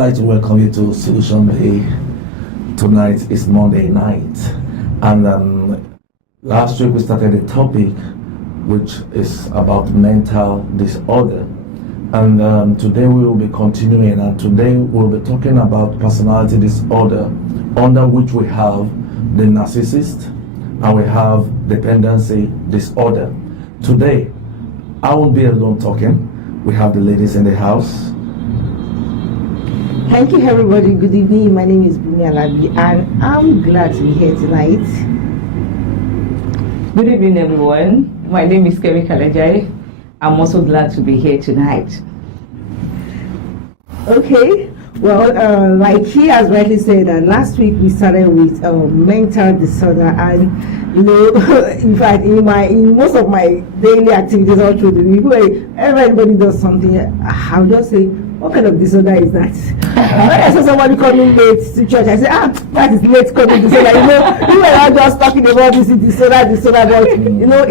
like to welcome you to Solution Day. Tonight is Monday night, and last week we started a topic which is about mental disorder, and today we will be continuing, and today we'll be talking about personality disorder, under which we have the narcissist and we have dependency disorder. Today I won't be alone talking. We have the ladies in the house. Thank you, everybody. Good evening. My name is Bumi Alabi, and I'm glad to be here tonight. Good evening, everyone. My name is Kemi Kalejai. I'm also glad to be here tonight. Okay. Well, like he has rightly said, last week we started with mental disorder, and in fact, in most of my daily activities all through the week, where everybody does something, I'll just say, what kind of disorder is that? When I saw somebody coming late to church, I said, that is late coming disorder. We were not just talking about this disorder, but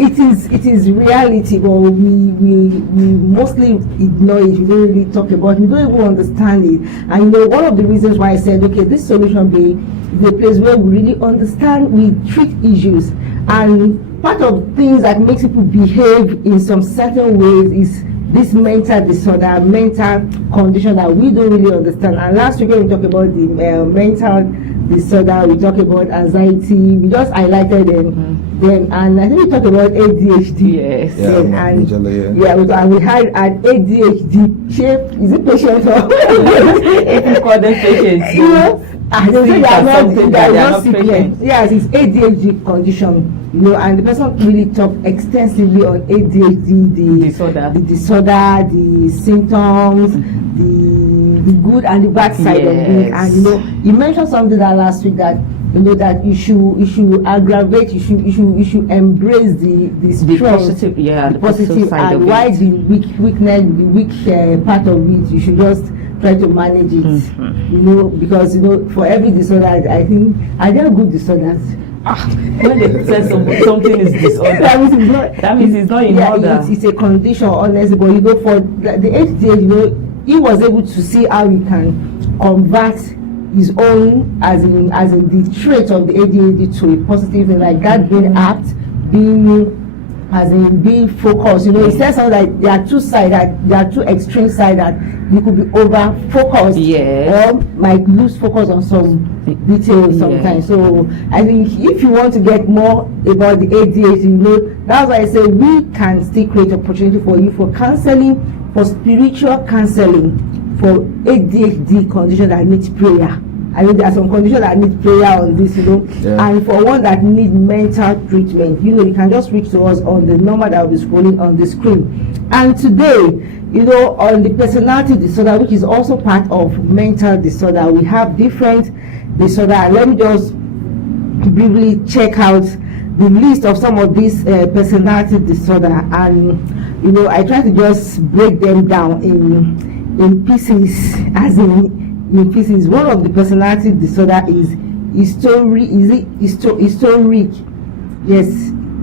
it is reality. But we mostly ignore it. We don't really talk about it. We don't even understand it. And one of the reasons why I said, okay, this solution day is a place where we really understand, we treat issues, and part of things that makes people behave in some certain ways is this mental disorder, mental condition that we don't really understand. And last week when we talked about the mental disorder, we talked about anxiety, we just highlighted them, and I think we talked about ADHD. Yes. And we had an ADHD shape. Is it patient or if you call them patients, they are not patient. Yes, it's ADHD condition. And the person really talked extensively on ADHD, the disorder, the symptoms, the good and the bad side of it. And you mentioned something that last week, that that you should aggravate, you should embrace the strength, the positive side, and why the weakness, the weak part of it, you should just try to manage it. Because for every disorder, I think are there good disorders? When they say something is disorder, that means it's not in order. It's a condition, honestly. But for the HDH, he was able to see how he can convert his own, as in the trait of the ADHD, to a positive thing, like that being apt, being focused. He says something like there are two sides, that there are two extreme sides, that you could be over focused, or might lose focus on some details sometimes. So I think if you want to get more about the ADHD, that's why I say we can still create opportunity for you for counseling, for spiritual counseling, for ADHD condition that needs prayer. I mean, there are some conditions that need prayer on this, and for one that need mental treatment, you can just reach to us on the number that will be scrolling on the screen. And today, on the personality disorder, which is also part of mental disorder, we have different disorder. Let me just briefly check out the list of some of these personality disorder, and I try to just break them down in pieces, as in pieces. One of the personality disorder is historic. Yes,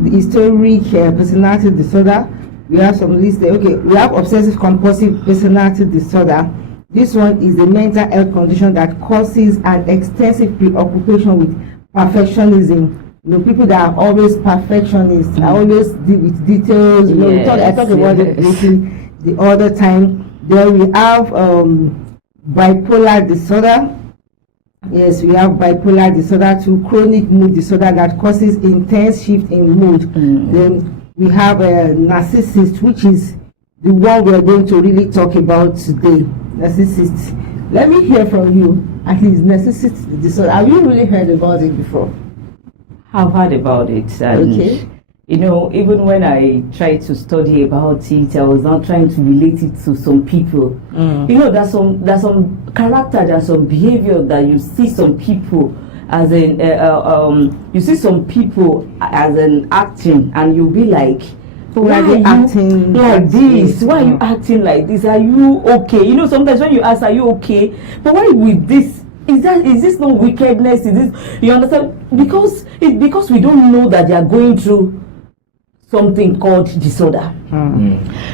the historic personality disorder. We have some list there. Okay, we have obsessive compulsive personality disorder. This one is a mental health condition that causes an extensive preoccupation with perfectionism. People that are always perfectionists, always deal with details. I talk about it the other time. Then we have bipolar disorder. Yes, we have bipolar disorder too, chronic mood disorder that causes intense shift in mood. Then we have a narcissist, which is the one we are going to really talk about today. Narcissist. Let me hear from you. At least narcissist disorder. Have you really heard about it before? I've heard about it. And okay. Even when I tried to study about it, I was not trying to relate it to some people. There's some character, there's some behavior that you see some people as in you see some people as an acting, and you'll be like, why are you acting like this? Why are you acting like this? Are you okay? Sometimes when you ask, are you okay? But why with this? Is this no wickedness? Is this, you understand? Because we don't know that they are going through something called disorder.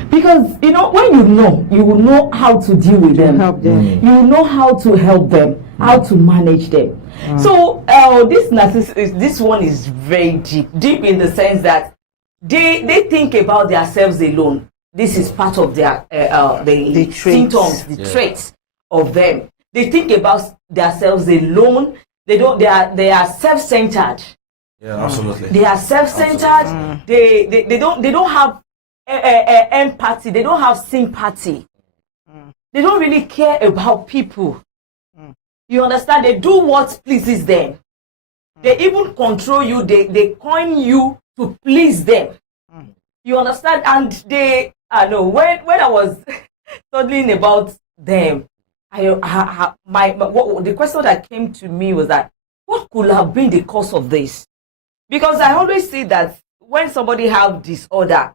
Because when you will know how to deal with them. Help them. You will know how to help them, how to manage them. So this narcissist, this one is very deep in the sense that they think about themselves alone. This is part of their the symptoms, the traits of them. They think about themselves alone. They are self-centered. Yeah, absolutely. They are self-centered. They don't have empathy. They don't have sympathy. They don't really care about people. You understand? They do what pleases them. They even control you. They coin you to please them. You understand? And when I was studying about them, the question that came to me was that what could have been the cause of this? Because I always see that when somebody have disorder,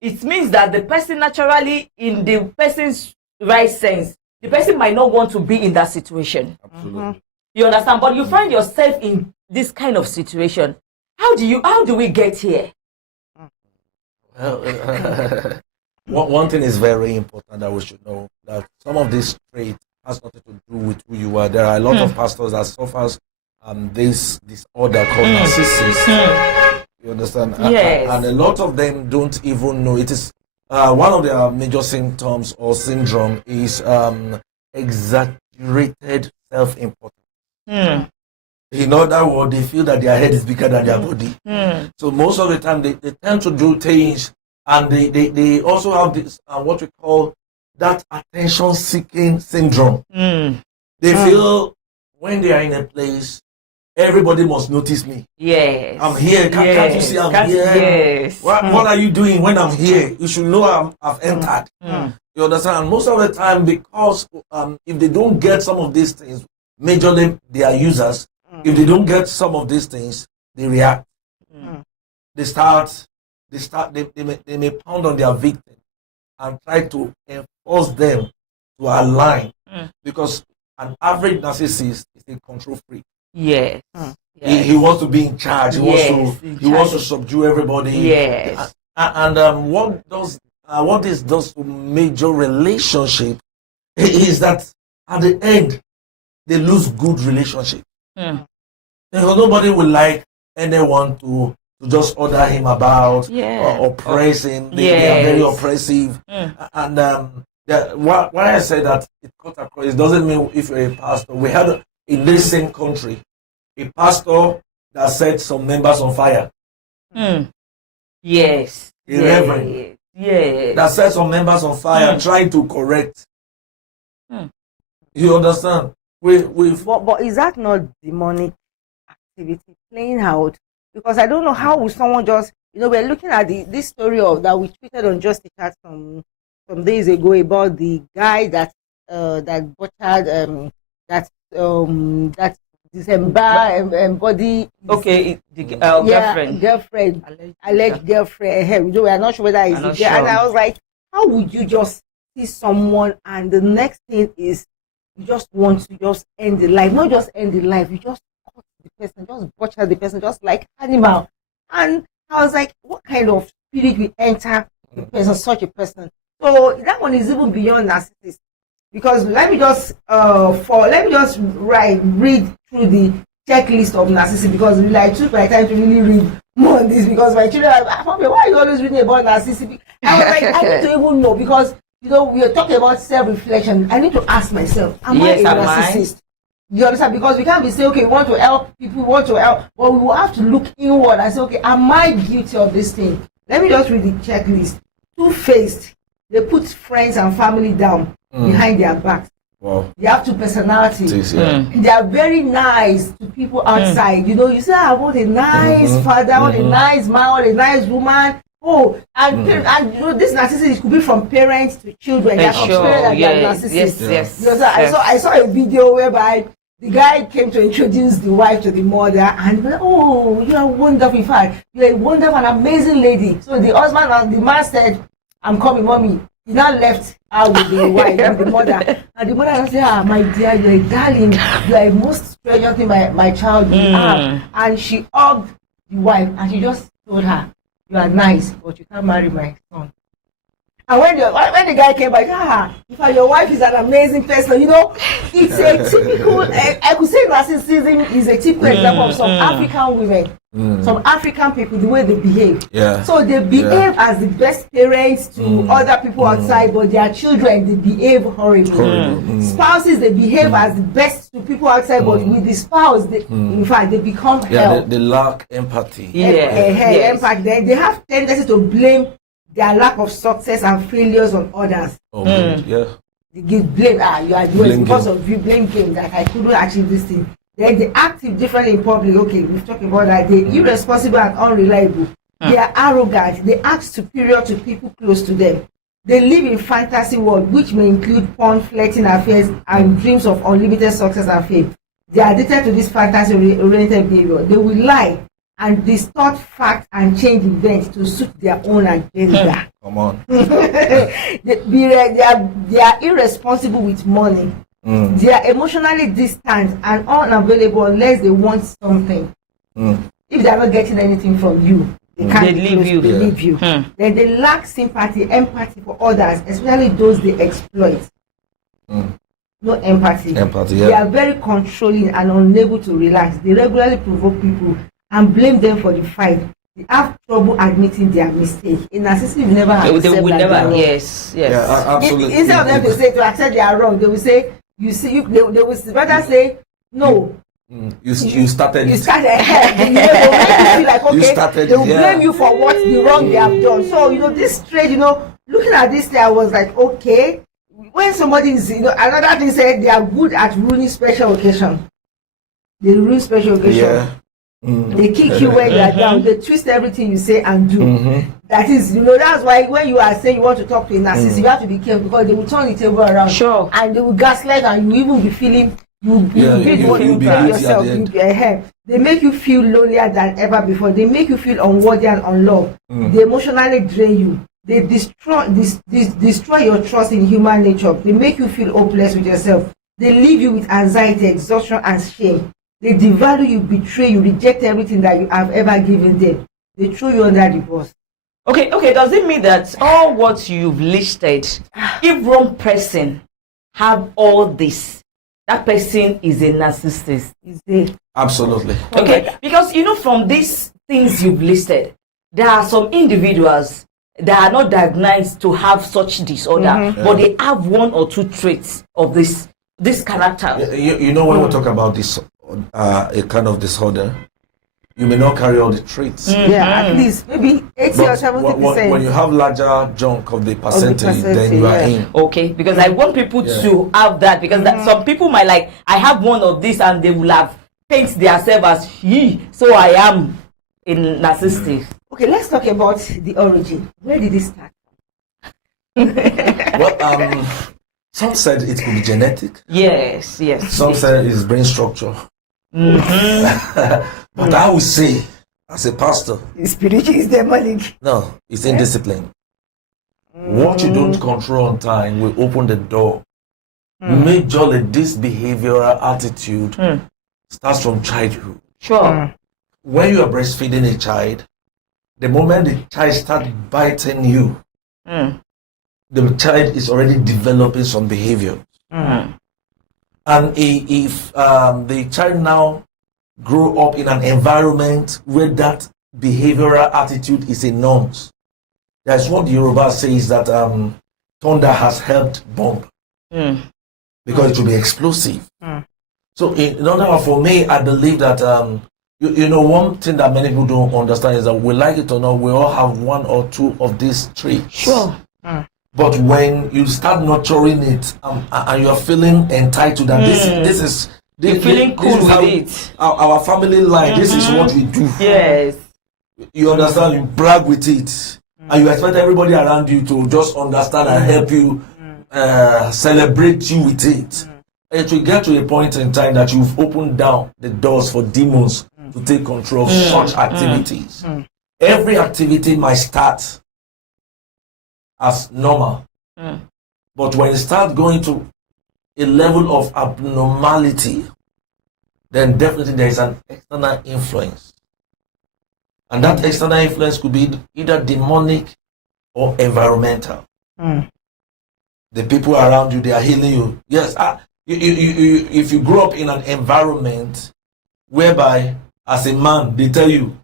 it means that the person naturally, in the person's right sense, the person might not want to be in that situation. Absolutely. You understand? But you find yourself in this kind of situation. How do we get here? Well, one thing is very important that we should know, that some of this trait has nothing to do with who you are. There are a lot of pastors that suffers this disorder called narcissist. You understand? Yes. And a lot of them don't even know. It is one of their major symptoms or syndrome is exaggerated self-importance. In other words, they feel that their head is bigger than their body. So most of the time they tend to do things, and they also have this what we call that attention-seeking syndrome. They feel when they are in a place, everybody must notice me. Yes. I'm here. Can't you see I'm here? Yes. What are you doing when I'm here? You should know I've entered. You understand? And most of the time, because if they don't get some of these things, majorly they are users. If they don't get some of these things, they react. They may pound on their victim and try to enforce them to align. Because an average narcissist is a control freak. Yes. He wants to be in charge. He wants to subdue everybody. Yes. And what this does to major relationship is that at the end they lose good relationship. Because nobody will like anyone to just order him about or oppress him. They are very oppressive. And why I say that it cut across, it doesn't mean if you're a pastor. We had in this same country a pastor that set some members on fire. Yes. A reverend. Yes. That set some members on fire, trying to correct. You understand? But is that not demonic activity playing out? Because I don't know how would someone just, we're looking at this story of that we tweeted on Just the Chat some days ago about the guy that butchered that December body. Okay, girlfriend. Alleged girlfriend. We are not sure whether it's sure. And I was like, how would you just see someone and the next thing is you just want to just end the life, not just end the life, you just cut the person, just butcher the person, just like animal. And I was like, what kind of spirit will enter the person, such a person? So that one is even beyond narcissist. Because let me just read through the checklist of narcissism, because I took my time to really read more on this, because my children are, why are you always reading about narcissism? I was like, I need to even know, because we are talking about self-reflection. I need to ask myself, am I a narcissist? You understand? Because we can't be saying, okay, we want to help people, but we will have to look inward and say, okay, am I guilty of this thing? Let me just read the checklist. Two-faced. They put friends and family down behind their backs. Wow. They have two personalities. They are very nice to people outside. You say, I want a nice father, I want a nice man, I want a nice woman. Oh, and this narcissist could be from parents to children. They are narcissists. Yes. I saw a video whereby the guy came to introduce the wife to the mother, and oh, you are wonderful. In fact, you are a wonderful and amazing lady. So the husband and the man said, I'm coming, mommy. He now left out with the wife, with the mother. And the mother said, my dear, you're a darling. You are a most treasured thing my child will have. And she hugged the wife and she just told her, you are nice, but you can't marry my son. And when the guy came back, if your wife is an amazing person, it's a typical, I could say narcissism is a typical example of some African women, some African people, the way they behave. Yeah. So they behave as the best parents to other people outside, but their children, they behave horribly. Spouses, they behave as the best to people outside, but with the spouse, in fact, they become hell. They lack empathy. Empathy. They have tendency to blame their lack of success and failures on others. Yeah. They give blame. You are doing because of you. Blame game that I couldn't achieve this thing. Then they act differently in public. Okay, we've talked about that. They're irresponsible and unreliable. They are arrogant. They act superior to people close to them. They live in fantasy world, which may include porn, flirting affairs, and dreams of unlimited success and fame. They are addicted to this fantasy-oriented behavior. They will lie and distort facts and change events to suit their own agenda. Come on. They are irresponsible with money. They are emotionally distant and unavailable unless they want something. If they are not getting anything from you, they can't leave you. Then they lack sympathy, empathy for others, especially those they exploit. No empathy. They are very controlling and unable to relax. They regularly provoke people and blame them for the fight. They have trouble admitting their mistake. In narcissism, you never have. They would never. Yes. Yeah, absolutely. Instead of them to accept they are wrong, they will say, they will rather say, no. You started. You started ahead. They will make you feel like, okay, they will blame you for what the wrong they have done. So, this trade, looking at this, I was like, okay. When somebody is, another thing said they are good at ruining special occasion. They ruin special occasion. Yeah. They kick you when you are down. They twist everything you say and do. That is, that's why when you are saying you want to talk to a narcissist, you have to be careful because they will turn the table around. Sure. And they will gaslight and you even be feeling you beat yourself. They make you feel lonelier than ever before. They make you feel unworthy and unloved. They emotionally drain you. They destroy your trust in human nature. They make you feel hopeless with yourself. They leave you with anxiety, exhaustion, and shame. They devalue you, betray you, reject everything that you have ever given them. They throw you under the bus. Okay. Does it mean that all what you've listed, if one person have all this, that person is a narcissist? Is there? Absolutely. Okay, because from these things you've listed, there are some individuals that are not diagnosed to have such disorder, but they have one or two traits of this character. When we talk about this, a kind of disorder, you may not carry all the traits. At least maybe 80 or 70%. When you have larger chunk of the percentage, then you are in. Okay, because I want people to have that, because some people might like, I have one of this, and they will have paint themselves as he, so I am a narcissistic. Okay, let's talk about the origin. Where did it start? Well, some said it could be genetic. Yes. Some said it's brain structure. But I would say, as a pastor, spiritual is demonic. No, it's indiscipline. What you don't control on time will open the door. Majorly, this behavioral attitude starts from childhood. Sure. When you are breastfeeding a child, the moment the child starts biting you, the child is already developing some behavior. And if the child now grow up in an environment where that behavioral attitude is a norm, that's what the Yoruba says, that thunder has helped bomb, because it will be explosive. So in order for me, I believe that one thing that many people don't understand is that, we like it or not, we all have one or two of these traits. Sure. But when you start nurturing it, and you're feeling entitled that this is feeling cool with it. Our family line, this is what we do. Yes. You understand, you brag with it. And you expect everybody around you to just understand and help you celebrate you with it. It will get to a point in time that you've opened down the doors for demons to take control of such activities. Every activity might start as normal, but when you start going to a level of abnormality, then definitely there is an external influence. And that external influence could be either demonic or environmental. The people around you, they are healing you. Yes, if you grow up in an environment whereby, as a man, they tell you,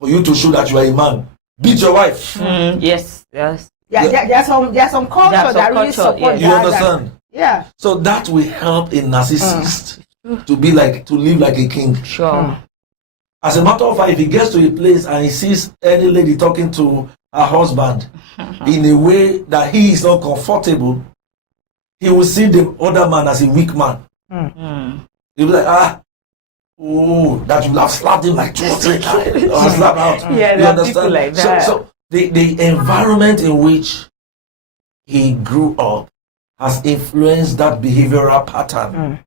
for you to show that you are a man, beat your wife. Yes. Yeah, there's some culture that really support. You understand? Yeah. So that will help a narcissist to live like a king. Sure. As a matter of fact, if he gets to a place and he sees any lady talking to her husband in a way that he is not comfortable, he will see the other man as a weak man. He'll be like, that you have slapped him like 2 or 3 times or slap out. Yeah, you understand? Like that. So the environment in which he grew up has influenced that behavioral pattern.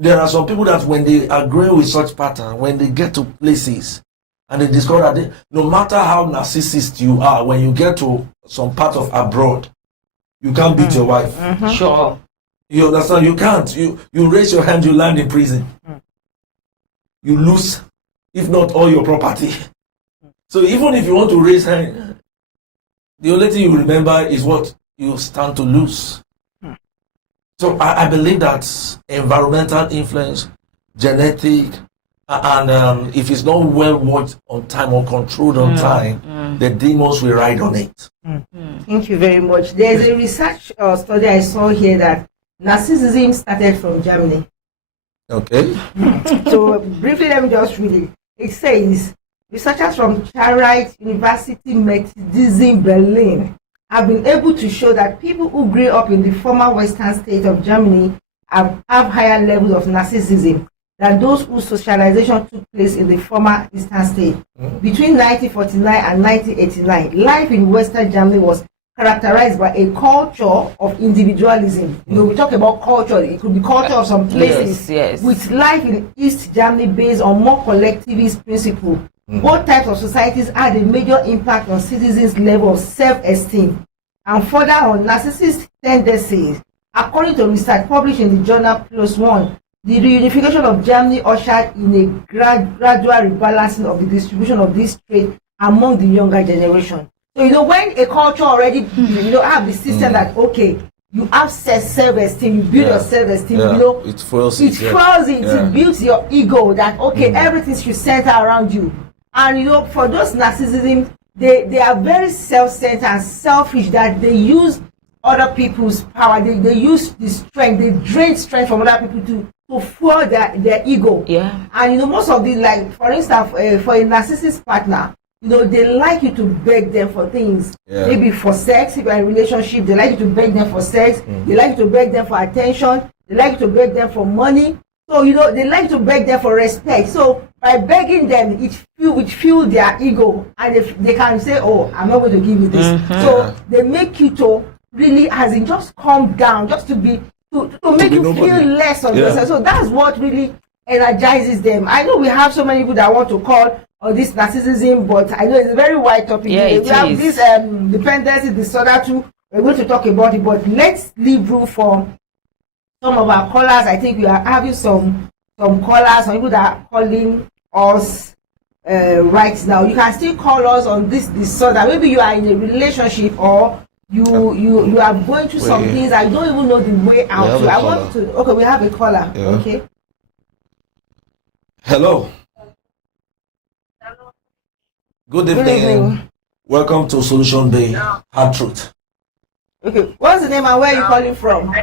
There are some people that when they agree with such pattern, when they get to places and they discover that no matter how narcissist you are, when you get to some part of abroad, you can't beat your wife. Sure. You understand? You can't. You raise your hand, you land in prison. You lose, if not all your property. So even if you want to raise hand, the only thing you remember is what you stand to lose. So I believe that environmental influence, genetic, and if it's not well watched on time or controlled on time, the demons will ride on it. Thank you very much. There's a research study I saw here that narcissism started from Germany. Okay. So briefly, let me just read it. It says, researchers from Charite University Methodism Berlin have been able to show that people who grew up in the former Western state of Germany have higher levels of narcissism than those whose socialization took place in the former Eastern state. Between 1949 and 1989, life in Western Germany was characterized by a culture of individualism. You know, we talk about culture, it could be culture of some places, with life in East Germany based on more collectivist principles. Both types of societies had a major impact on citizens' level of self-esteem and further on narcissist tendencies. According to research published in the journal PLOS ONE, the reunification of Germany ushered in a gradual rebalancing of the distribution of this trait among the younger generation. So, you know, when a culture already, have the system that, okay, you have self-esteem, you build your self-esteem, it fuels it builds your ego that, okay, everything should center around you. And, for those narcissism, they are very self-centered and selfish, that they use other people's power, they use the strength, they drain strength from other people to fuel their ego. Yeah. And, most of these, like, for instance, for a narcissist partner, they like you to beg them for things. Maybe for sex, if you're in a relationship, they like you to beg them for sex. They like you to beg them for attention. They like you to beg them for money. So, they like to beg them for respect. So, by begging them, it fuels their ego. And they can say, oh, I'm not going to give you this. So, they make you to really, as in, just calm down, just to make you feel less of yourself. So, that's what really energizes them. I know we have so many people that want to call on this narcissism, but I know it's a very wide topic. Yeah, we have this dependency disorder too. We're going to talk about it, but let's leave room for some of our callers. I think we are having some callers, some people that are calling us right now. You can still call us on this disorder. Maybe you are in a relationship, or you are going through some things I don't even know the way out. So I want to. Okay, we have a caller. Yeah. Okay. Hello. Good evening. Welcome to Solution Bay. Hard Truth. Okay, what's the name and where are you calling from? My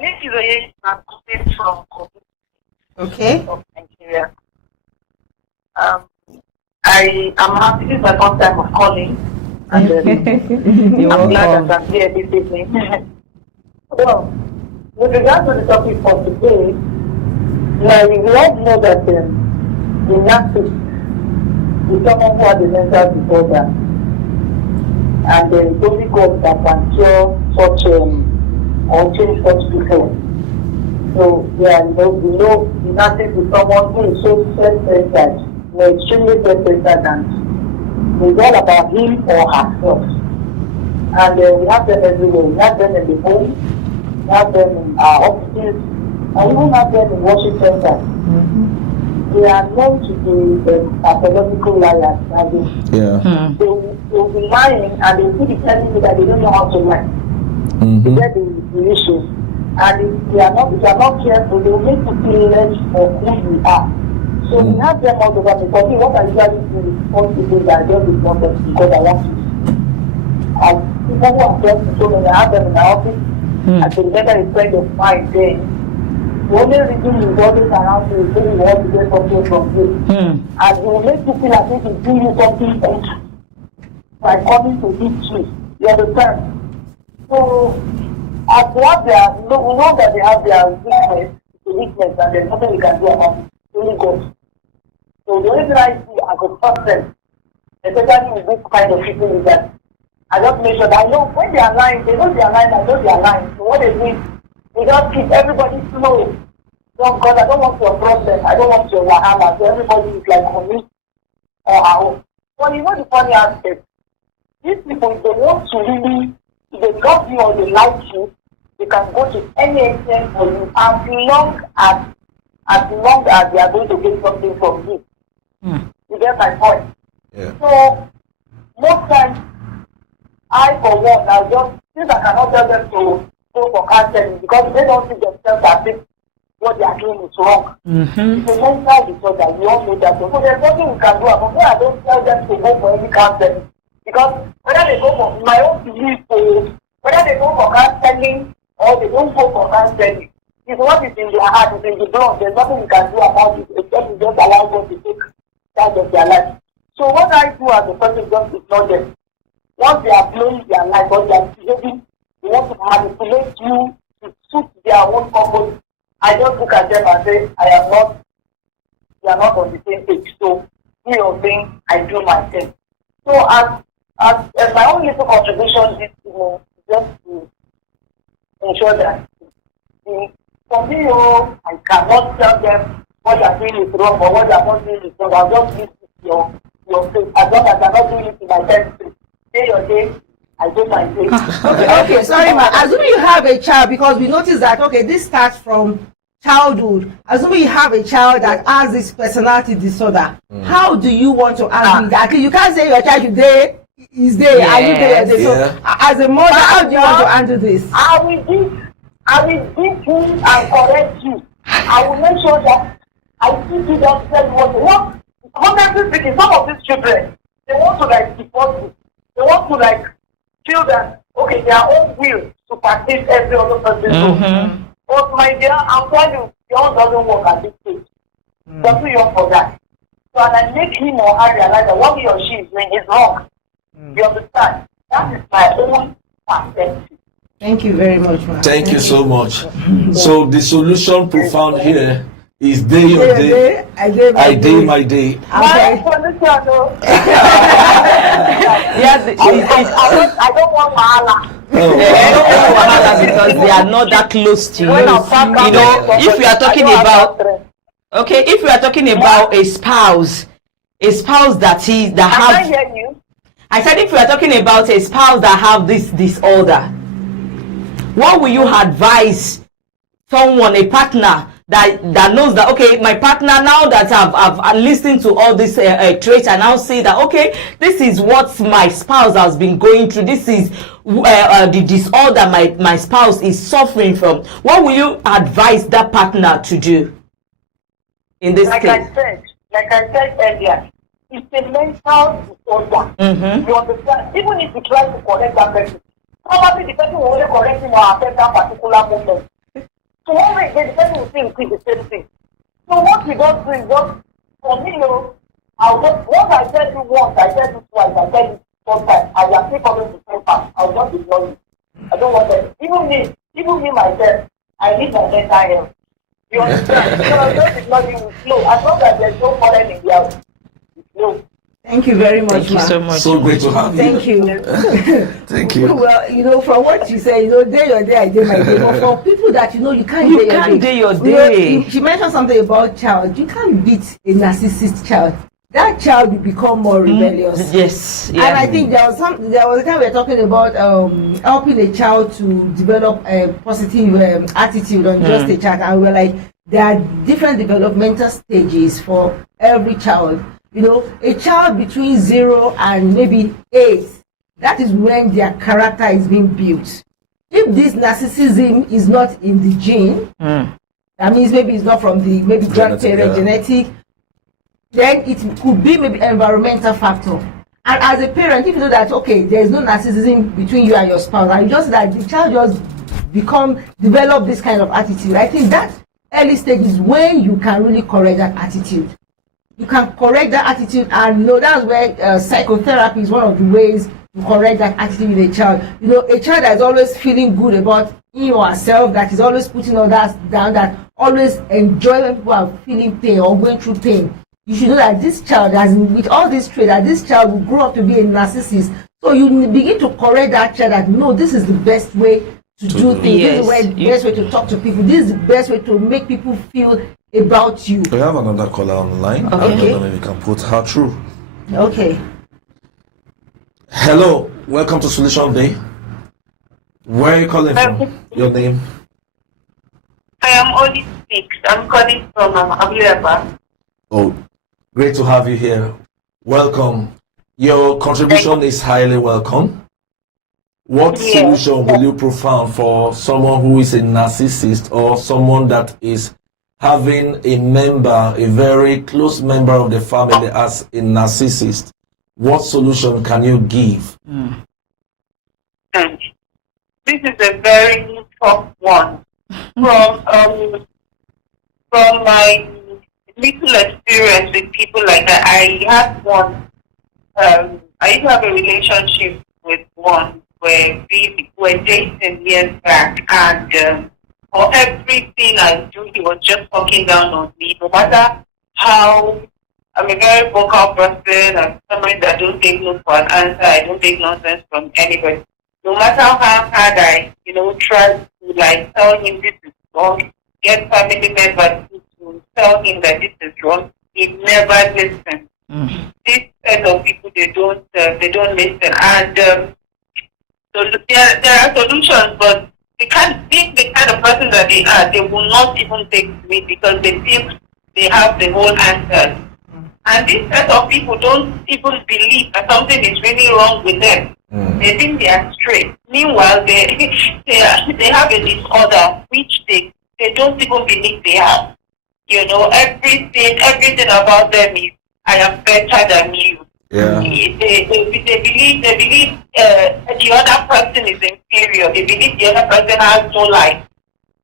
name is Oye from Okay. of Nigeria. I am happy. This is my first time of calling, and I'm glad that I'm here this evening. Well, with regard to the topic for today, we all know that the narcissist is someone who has a mental disorder, and there is only God that can cure such or change such people. So we know the narcissist is someone who is so self-centered, extremely self-centered, and it's all about him or herself. And we have them everywhere. We have them in the home, we have them in our offices, and even have them in worship centers. they are known to be pathological liars. Yeah. They will be lying and they will be telling you that they don't know how to lie. To get the issue. And if they are not careful, they will make you feel less of who you are. So we have them all over because what I usually do is all people that I just ignore them because I want to. And people who are just so many, I have them in my office. I can remember a friend of mine saying, the only reason he's always around you is when you want to get something from you. And he will make you feel as if he's doing you something extra by coming to eat you. You understand? So, as they have we know that they have their weakness, and there's nothing we can do about it. Only God. So the only thing I see as a person, especially with this kind of people, is that I just make sure that I know when they are lying, they know they are lying, I know they are lying. So what they do, they just keep everybody slow. No, God, I don't want your problem, I don't want your wahala. So everybody is like on me or our own. But you know the funny aspect, these people, if they want to really, if they love you or they like you, they can go to any extent for you as long as they are going to get something from you. You get my point? Yeah. So most times, I for one, I just since I cannot tell them to go for counseling because they don't see themselves as if what they are doing is wrong. It's a mental disorder. We all know that. So there's nothing we can do about it. I don't tell them to go for any counseling because whether they go for my own belief or whether they go for counseling or they don't go for counseling, it's what is in their heart, it's in the blood. There's nothing we can do about it except we just allow them to take charge of their life. So what I do as a person is just ignore them. Once they are blowing their life or they are behaving, they want to manipulate you to suit their own purpose. I just look at them and say, we are not on the same page. So do your thing, I do my thing. So as my own little contribution is just to ensure that for me, I cannot tell them what they are doing is wrong or what they are not doing is wrong. I'll just listen to your face. As long as I'm not doing it in my best way. Day your day, I do my day. Okay, sorry, ma. Assuming you have a child, because we noticed that, okay, this starts from childhood. Assuming you have a child that has this personality disorder, how do you want to handle that? You can't say your child today is there, and you there. So, as a mother, how do you want to handle this? I will beat you and correct you. I will make sure that I teach you that tell you what you want. Honestly speaking, some of these children, they want to deport you. They want to feel that okay, their own will to practice every other person. But my dear, I'm telling you, yours doesn't work at this stage. You're too young for that. So and I make him or her realize that what he or she is doing is wrong. You understand? That is my own perspective. Thank you very much, ma. Thank you so much. So the solution profound here is day your day, I day my day. My solution, I don't want wahala. They don't want wahala because they are not that close to you. You know, if we are talking about if we are talking about a spouse that have. I can't hear you. I said if we are talking about a spouse that have this disorder, what will you advise someone, a partner that knows that okay, my partner, now that I've listened to all these traits, and now say that okay, this is what my spouse has been going through, this is the disorder my spouse is suffering from. What will you advise that partner to do in this case? Like I said earlier, it's a mental disorder. You understand? Even if you try to correct that person, probably the person will only correct him or affect that particular moment. So one way the person will think the same thing. So what we don't do is just, for me, I'll just, once I tell you once, I tell you twice, I tell you sometimes, I will still coming to same path. I'll just ignore you. I don't want that. Even me myself, I need my mental health. You understand? So I'll just ignore you with flow. As long as there's no foreign in the house, it's flow. Thank you very much, Thank you so much. So great to have you. Thank you. Thank you. Well, from what you say, day your day, I day my day. But for people that you can't day your day. She mentioned something about child. You can't beat a narcissist child. That child will become more rebellious. Yes. Yeah. And I think there was a time we were talking about helping a child to develop a positive attitude on just a child, and we were like, there are different developmental stages for every child. You know, a child between 0 and maybe 8, that is when their character is being built. If this narcissism is not in the gene, that means maybe it's not from the maybe grandparent genetic, then it could be maybe environmental factor. And as a parent, if you know that okay, there is no narcissism between you and your spouse, and just that the child just develop this kind of attitude, I think that early stage is when you can really correct that attitude. You can correct that attitude, and you know that's where psychotherapy is one of the ways to correct that attitude in a child. You know, a child that is always feeling good about him or herself, that is always putting others down, that always enjoy when people are feeling pain or going through pain. You should know that this child, with all this trait, that this child will grow up to be a narcissist. So you begin to correct that child that no, this is the best way to do things. Yes. This is the best way to talk to people. This is the best way to make people feel about you. We have another caller on the line. Okay. I don't know if you can put her through. Okay. Hello, welcome to Solution Day. Where are you calling from? Your name? I am only 6. I'm calling from Abuja. Oh, great to have you here. Welcome. Your contribution is highly welcome. What solution will you propound for someone who is a narcissist or someone that is having a member, a very close member of the family as a narcissist? What solution can you give? This is a very tough one. From my little experience with people like that, I had one. I used to have a relationship with one where we were dating years back, and for everything I do, he was just talking down on me. No matter how I'm a very vocal person, I'm somebody that don't take no for an answer. I don't take nonsense from anybody. No matter how hard I, try to like tell him this is wrong, get family members to tell him that this is wrong, he never listens. This set of people, they don't listen, and so there are solutions, but they can't be the kind of person that they are. They will not even take me because they think they have the whole answers. And this set of people don't even believe that something is really wrong with them. They think they are straight. Meanwhile, they have a disorder which they don't even believe they have. Everything about them is, I am better than you. Yeah. They believe the other person is inferior. They believe the other person has no life.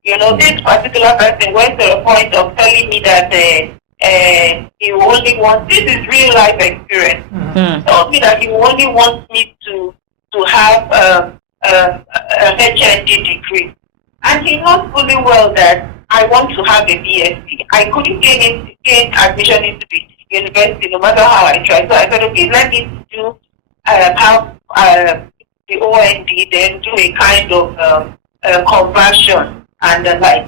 This particular person went to the point of telling me that he only wants, this is real life experience. Told me that he only wants me to have a HND degree. And he knows fully well that I want to have a BSc. I couldn't gain admission into the university no matter how I tried. So I said, okay, let me do have the OND, then do a kind of conversion and the like.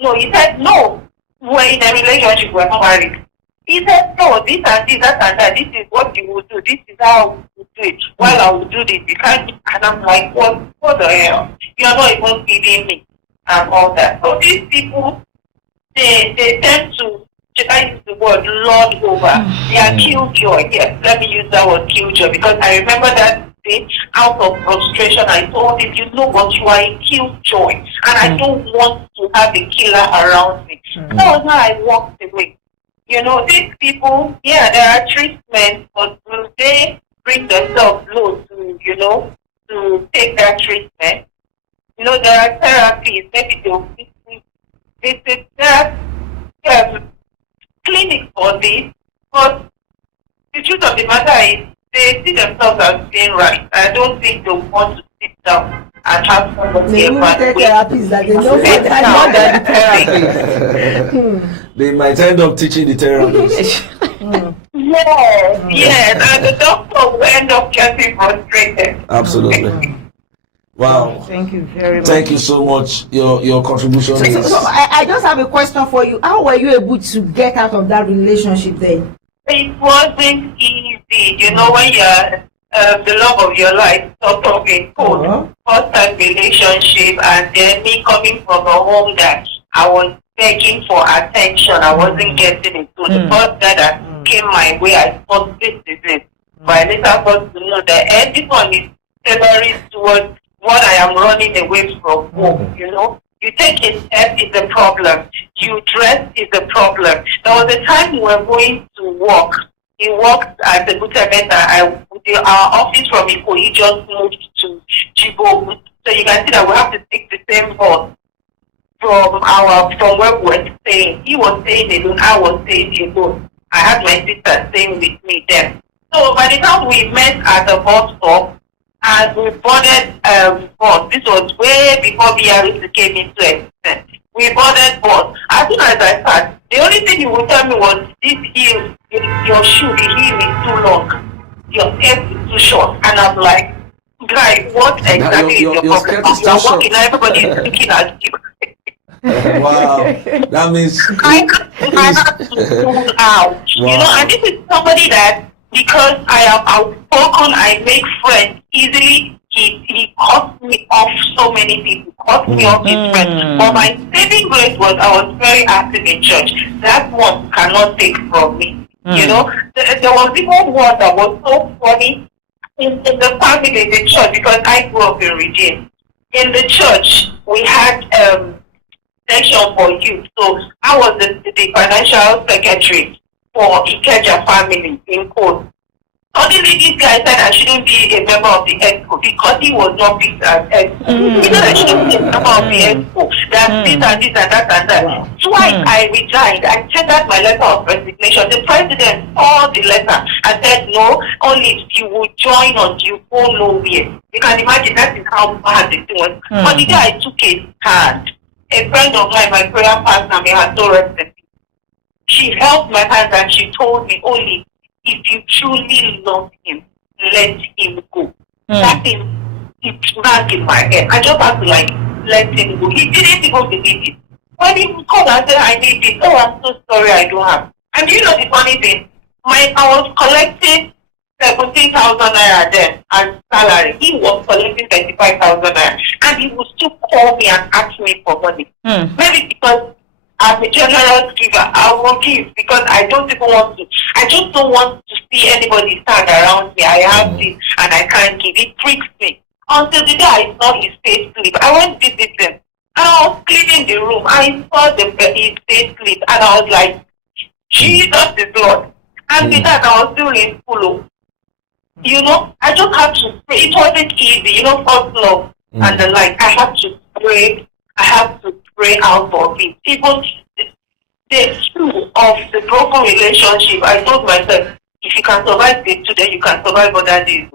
No, he said no. We're in a relationship, we're not married. He said, no, this and this, that and that, this is what you will do, this is how you do it. While I will do this, you can't, and I'm like, what the hell? You're not even feeding me and all that. So these people, they tend to, should I use the word lord over? They are killjoy. Yes, let me use that word killjoy, because I remember that day, out of frustration, I told him, you know what, you are a killjoy, and I don't want to have a killer around me. That was how I walked away. These people, yeah, there are treatments, but will they bring themselves low to, to take that treatment? There are therapies, maybe they'll visit clinics for this, but the truth of the matter is, they see themselves as being right. I don't think they want to sit down and have somebody therapies that they know therapy. They might end up teaching the therapist. Yes, and the doctor will end up getting frustrated. Absolutely. Wow. Thank you very much. Thank you so much. Your contribution is... So I just have a question for you. How were you able to get out of that relationship then? It wasn't easy, when you're the love of your life, sort of a cold, first-time relationship, and then me coming from a home that I was begging for attention. I wasn't getting it. So the first guy that came my way, I thought this is it. But I later got to know that this one is tailoring towards what I am running away from home, you know. You take a step is a problem. You dress is a problem. There was a time we were going to work. He worked at the Butamenta. Our office from Ikoyi just moved to Chibo. So you can see that we have to take the same bus from where we were staying. He was staying alone. I was staying alone. I had my sister staying with me then. So by the time we met at the bus stop, and we boarded bus. This was way before VRS came into existence. We boarded bus. As soon as I started, the only thing you would tell me was, this heel, your shoe, the heel is too long. Your skirt is too short. And I'm like, guy, what exactly is your problem? You're walking, everybody is looking at you. Wow, that means I have to pull out. Wow. You know, and this is somebody that, because I am outspoken, I make friends easily. He cut me off so many people, cut me off his friends. But my saving grace was I was very active in church. That one cannot take from me. You know, there was even one that was so funny in the family in the church, because I grew up in Regine. In the church, we had section for youth. So I was the financial secretary for Ikeja family in Code. Suddenly this guy said I shouldn't be a member of the ESCO because he was not picked as ESCO. He said I shouldn't be a member of the ESCO. That's this and this and that and that. Wow. Twice I resigned. I tendered my letter of resignation. The president saw the letter and said, no, only if you will join us, you go nowhere. You can imagine that is how bad the thing was. But the day I took a stand, a friend of mine, my prayer partner, may have no respect. She held my hand and she told me, only if you truly love him, let him go. That thing, it rang in my head. I just had to let him go. He didn't even believe it. When he called and said, I need it, oh, I'm so sorry, I don't have. And you know the funny thing? I was collecting 17,000 naira then as salary. He was collecting 35,000 naira. And he would still call me and ask me for money. Maybe because I'm a generous giver, I will give because I don't even want to. I just don't want to see anybody stand around me. I have this and I can't give. It freaks me. Until the day I saw his face slip, I went to visit him. And I was cleaning the room. I saw his face slip and I was like, Jesus is Lord. And with that, I was still in full. You know, I just had to pray. It wasn't easy, you know, first love and the like. I had to pray. I have to pray out for it. Even the two of the broken relationship, I told myself, if you can survive this today, you can survive other days.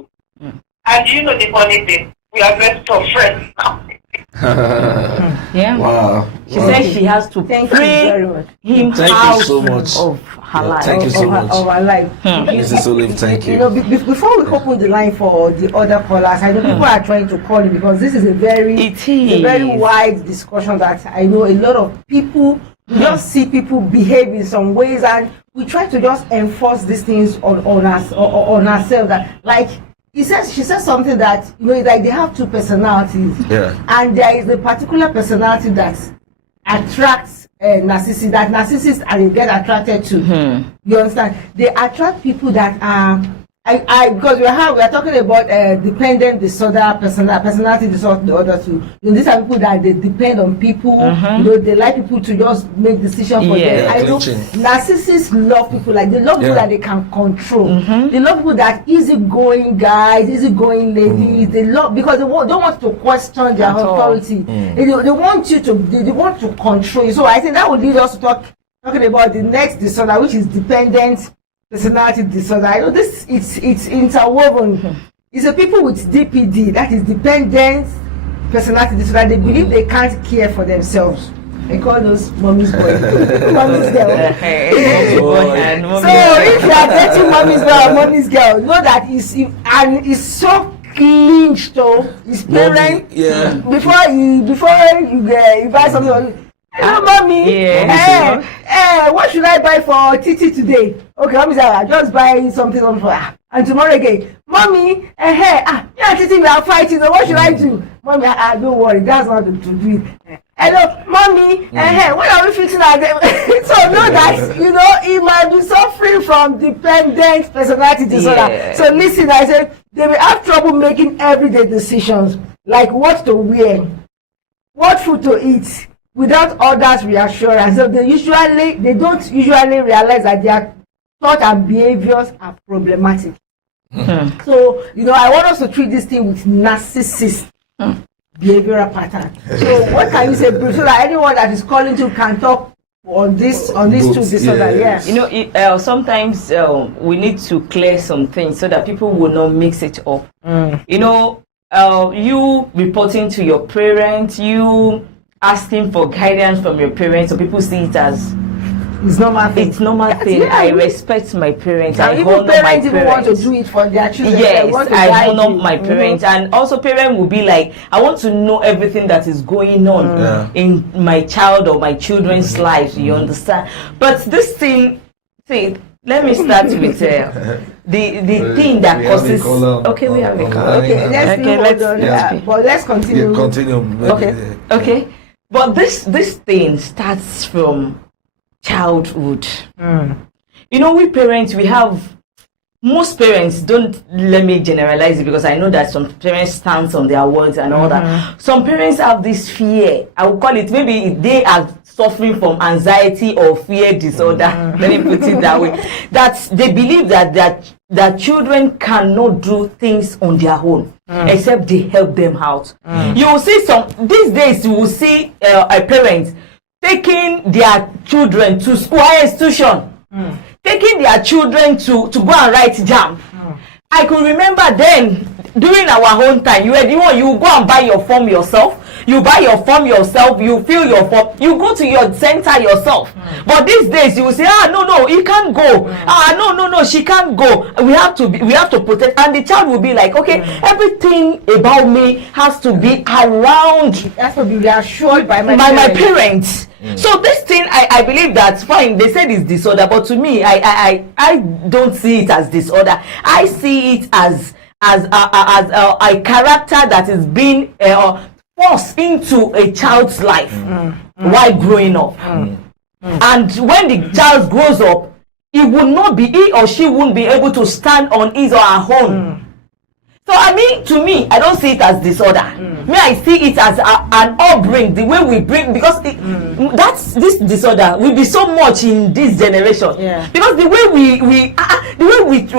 And you know the funny thing, we are best of friends now. Yeah. Wow. She said she has to pray him out of her life. Thank you so much. Of her life. Mrs. Olive, thank you. You know, before we open the line for the other callers, I know people are trying to call you because this is a very wide discussion that I know a lot of people just see people behave in some ways, and we try to just enforce these things on ourselves. That, like she says something that, you know, like they have two personalities, and there is a particular personality that attracts narcissists, that narcissists and get attracted to. You understand? They attract people that are because we are talking about dependent disorder, personality disorder, the other two. You know, these are people that they depend on people. You know, they like people to just make decisions for them. I know narcissists love people, like they love people that they can control. They love people that easygoing guys, easygoing ladies. They love because they don't want to question their authority. They want you to they want to control you. So I think that would lead us to talking about the next disorder, which is dependent personality disorder. I know this, it's interwoven. It's a people with DPD, that is dependent personality disorder. They believe they can't care for themselves. I call those mommy's boy. Mommy's girl. So if you are dating mommy's girl or mommy's girl, know that it's so clinched to his parents. Before you buy something, Hello, mommy. What should I buy for Titi today? Okay, mommy said, I just buy something for her. And tomorrow again, mommy, Titi, we are fighting. What should I do? Mommy, don't worry, that's not to do it. Hello, mommy, what are we fixing at them? So know that, he might be suffering from dependent personality disorder. So listen, I said, they will have trouble making everyday decisions, like what to wear, what food to eat, without others' reassurance. So they don't usually realize that their thoughts and behaviors are problematic. So, I want us to treat this thing with narcissist behavioral pattern. So what can you say, Bruce, so that anyone that is calling to can talk on these two disorders? Yes. Sometimes we need to clear some things so that people will not mix it up. You reporting to your parents, you asking for guidance from your parents, so people see it as it's normal thing. It's normal thing. Yeah, I respect my parents. I honor my parents. Even want to do it for their children. Yes, I honor my parents, and also parents will be like, I want to know everything that is going on in my child or my children's lives. You understand? But this thing, let me start with the thing that causes. Okay, we have a call. Okay, let's continue. Yeah, continue. Okay. But this thing starts from childhood. We parents, most parents, don't let me generalize it, because I know that some parents stand on their words and all that. Some parents have this fear. I would call it, maybe they are suffering from anxiety or fear disorder. Let me put it that way. That they believe that children cannot do things on their own except they help them out. You will see these days, you will see a parent taking their children to school, higher institution, taking their children to go and write jam. I could remember then, during our own time, you go and buy your form yourself. You buy your form yourself, you fill your form, you go to your center yourself. But these days you will say, no, he can't go. No, she can't go. We have to protect. And the child will be like, okay, everything about me has to be around. It has to be reassured by my parents. So this thing, I believe that fine. They said it's disorder, but to me, I don't see it as disorder. I see it as a character that is being forced into a child's life while growing up. And when the child grows up, he or she won't be able to stand on his or her own. So to me, I don't see it as disorder. I see it as an upbringing, the way we bring, because this disorder will be so much in this generation. Because the way we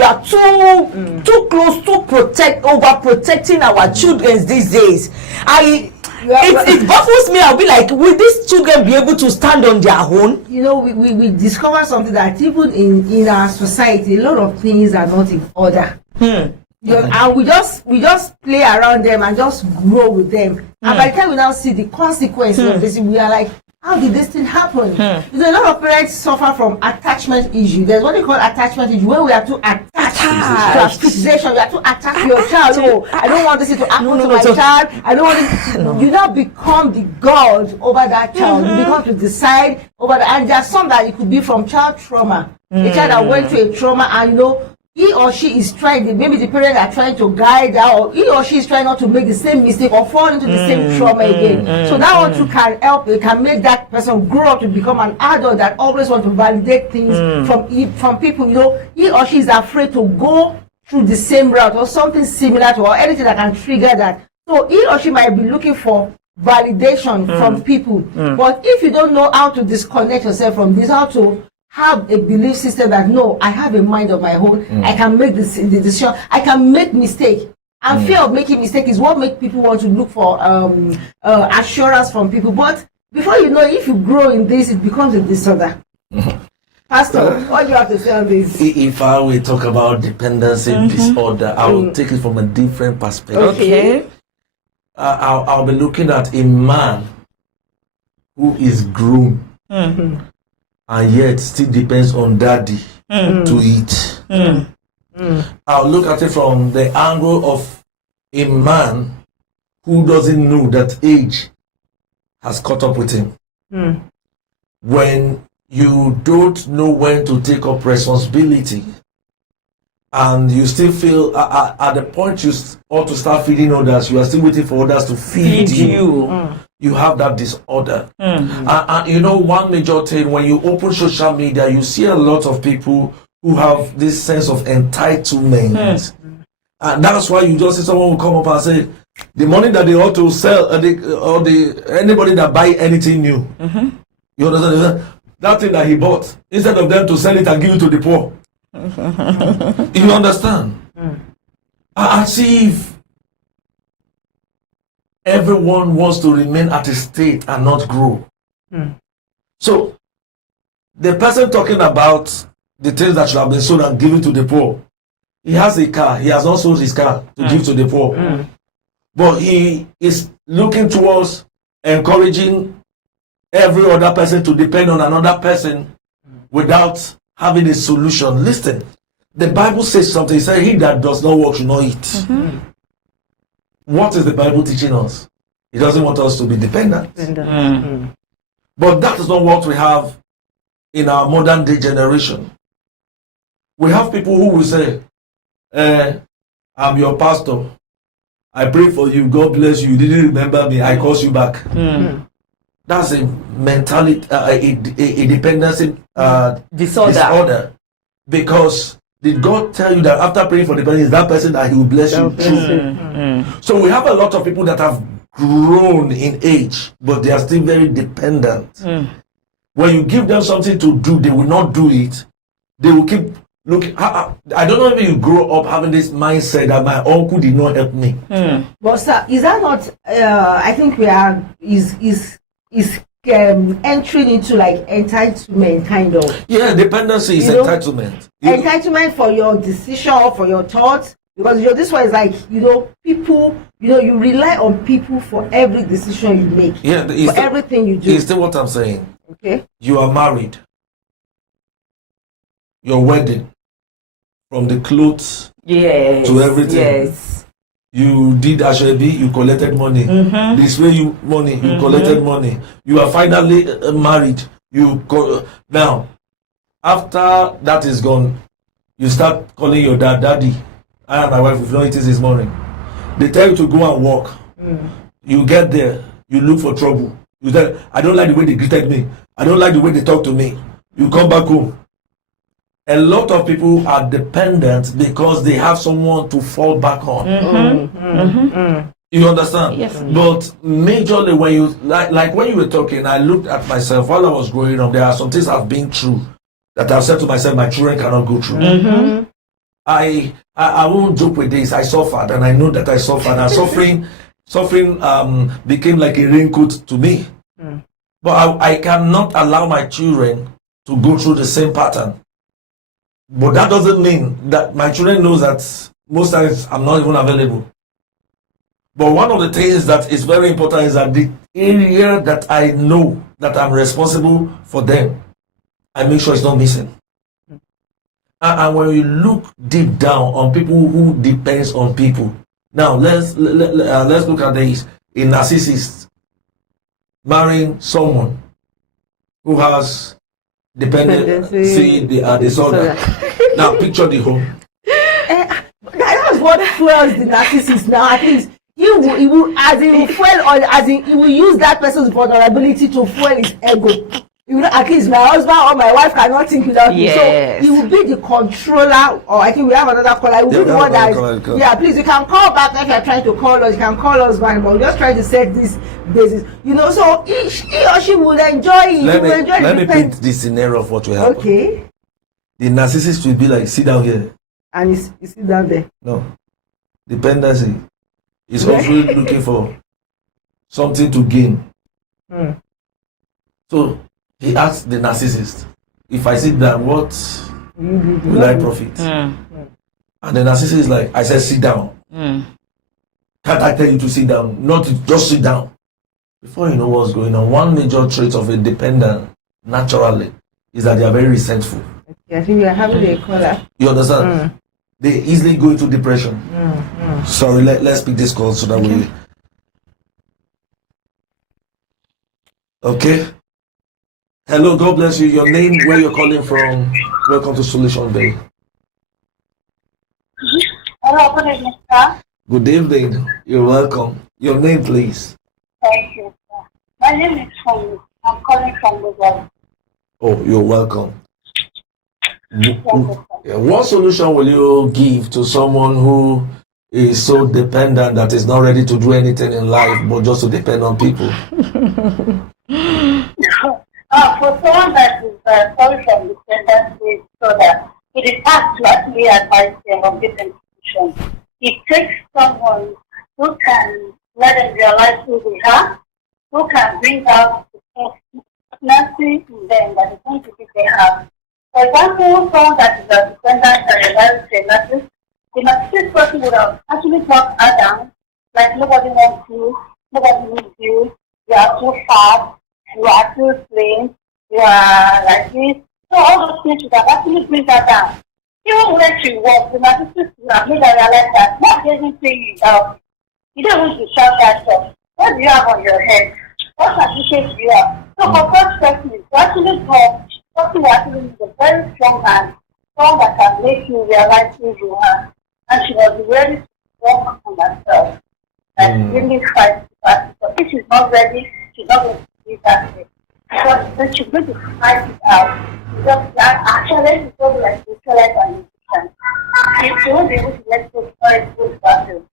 are too close to overprotecting our children these days. It baffles me. I'll be like, will these children be able to stand on their own? We discover something that even in our society, a lot of things are not in order. And we just play around them and just grow with them. And by the time we now see the consequences of this, we are like, how did this thing happen? A lot of parents suffer from attachment issue. There's what they call attachment issue, where we are too attached to fixation. We are too attached to your child. No, I don't want this to happen to my child. I don't want this. You now become the god over that child. You become to decide over that. And there's some that it could be from child trauma. A child that went through a trauma, and he or she is trying, maybe the parents are trying to guide her, or he or she is trying not to make the same mistake or fall into the same trauma again. So that one too can help. It can make that person grow up to become an adult that always wants to validate things from people. He or she is afraid to go through the same route or something similar to, or anything that can trigger that. So he or she might be looking for validation from people. But if you don't know how to disconnect yourself from this, how to have a belief system that no, I have a mind of my own, I can make the decision, I can make mistake. And fear of making mistake is what makes people want to look for assurance from people. But before you know, if you grow in this, it becomes a disorder. Pastor, what do you have to say on this? If I will talk about dependency disorder, I will take it from a different perspective. Okay. I'll be looking at a man who is grown and yet still depends on daddy to eat. I'll look at it from the angle of a man who doesn't know that age has caught up with him. When you don't know when to take up responsibility, and you still feel at the point you ought to start feeding others, you are still waiting for others to feed you. You have that disorder. And you know, one major thing, when you open social media, you see a lot of people who have this sense of entitlement. And that's why you just see someone will come up and say, the money that they ought to sell, anybody that buy anything new, you understand? That thing that he bought, instead of them to sell it and give it to the poor. You understand? As if everyone wants to remain at a state and not grow. So the person talking about the things that should have been sold and given to the poor, he has a car, he has not sold his car to give to the poor. But he is looking towards encouraging every other person to depend on another person without having a solution. Listen, the Bible says something. It says, he that does not work should not eat. What is the Bible teaching us? It doesn't want us to be dependent. But that is not what we have in our modern day generation. We have people who will say, I'm your pastor. I pray for you. God bless you. You didn't remember me. I call you back. That's a mentality, a dependency disorder. Because did God tell you that after praying for the person, is that person that he will bless you? So we have a lot of people that have grown in age, but they are still very dependent. When you give them something to do, they will not do it. They will keep looking. I don't know if you grow up having this mindset that my uncle did not help me. But sir, is that not? I think we are entering into like entitlement kind of. Yeah, dependency is entitlement. Entitlement for your decision or for your thoughts, because this one is like people. You rely on people for every decision you make. Yeah, for everything you do. Is that what I'm saying? Okay. You are married. Your wedding, from the clothes to everything. Yes. You did Ashwebi, you collected money. This way you collected money. You are finally married. Now, after that is gone, you start calling your daddy. I and my wife, we've not eaten this morning. They tell you to go and work. You get there, you look for trouble. You say, I don't like the way they greeted me. I don't like the way they talk to me. You come back home. A lot of people are dependent because they have someone to fall back on. You understand? Yes. But majorly when you like when you were talking, I looked at myself while I was growing up. There are some things I've been through that I've said to myself, my children cannot go through. I won't joke with this. I suffered, and I know that I suffered. And suffering became like a raincoat to me. But I cannot allow my children to go through the same pattern. But that doesn't mean that my children knows that most times I'm not even available. But one of the things that is very important is that the area that I know that I'm responsible for them, I make sure it's not missing. And when you look deep down on people who depends on people, now let's look at this: a narcissist marrying someone who has dependency disorder. Now picture the home. That's what fuels the narcissist. Now at least he will he will use that person's vulnerability to fuel his ego. At least my husband or my wife cannot think without me. So he will be the controller, or I think we have another caller. He will be the one that please, you can call back if you're trying to call us. You can call us back, but we're just trying to set this basis. So he or she will enjoy it. Let me paint the scenario of what will happen. Okay. The narcissist will be like, sit down here. And you sit down there. No. Dependency is also looking for something to gain. So he asked the narcissist, if I sit down, what will I profit? And the narcissist is like, I said sit down. Can't I tell you to sit down? Not to just sit down. Before you know what's going on, one major trait of a dependent, naturally, is that they are very resentful. I think we are having a caller. You understand? They easily go into depression. Sorry, let's pick this call so that we... Okay? Hello, God bless you. Your name, where you're calling from. Welcome to Solution Day. Hello, good evening, sir. Good evening. You're welcome. Your name, please. Thank you, sir. My name is Fumi. I'm calling from Lagos. Oh, you're welcome. Thank you, sir. What solution will you give to someone who is so dependent that is not ready to do anything in life but just to depend on people? For someone that is sorry from the tendency, so that it is hard to actually advise them on this institution. It takes someone who can let them realize who they are, who can bring out the personality in them that is going to be they have. For example, someone that is a dependent and realizes the narcissist person would have actually brought her down, like nobody wants you, nobody needs you, you are too fat, you are too slim, you are like this. So all those things should have actually bring her down. Even when she walks, the narcissist would have made her realize that not everything you don't want to shout that stuff. What do you have on your head? What certificate do you have? So for such person, to actually go, something that actually needs a very strong hand, someone that can make you realize who you are. And she was ready to work on herself. And really fight to pass. So if she's not ready, she's not going to do that way. Because when she's going to fight it out, because actually it's going to like neutralize and resistance. She won't be able to let go of battle.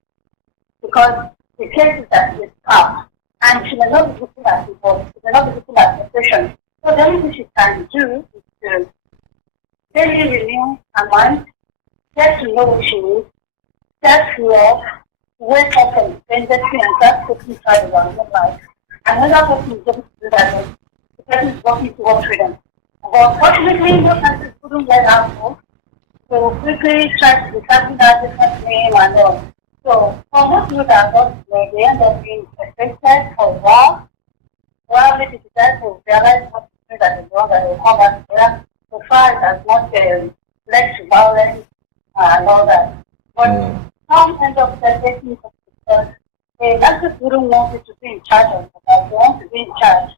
Because the case is that it's tough. And she may not be looking at people, she may not be looking at the patient. So the only thing she can do is to daily renew her mind, get to know who she is, self-love, wake up from dependency and start taking charge of our own life. Another person is able to do that. The person is working towards freedom. But unfortunately, most people couldn't let her go. So quickly try to become that different name and all. So for most people that are not today, they end up being affected for a while. Well, maybe the time to realize what that is wrong and they come back together. So far, it has not led to violence and all that. But some end up taking because they just wouldn't want you to be in charge of that. They want to be in charge.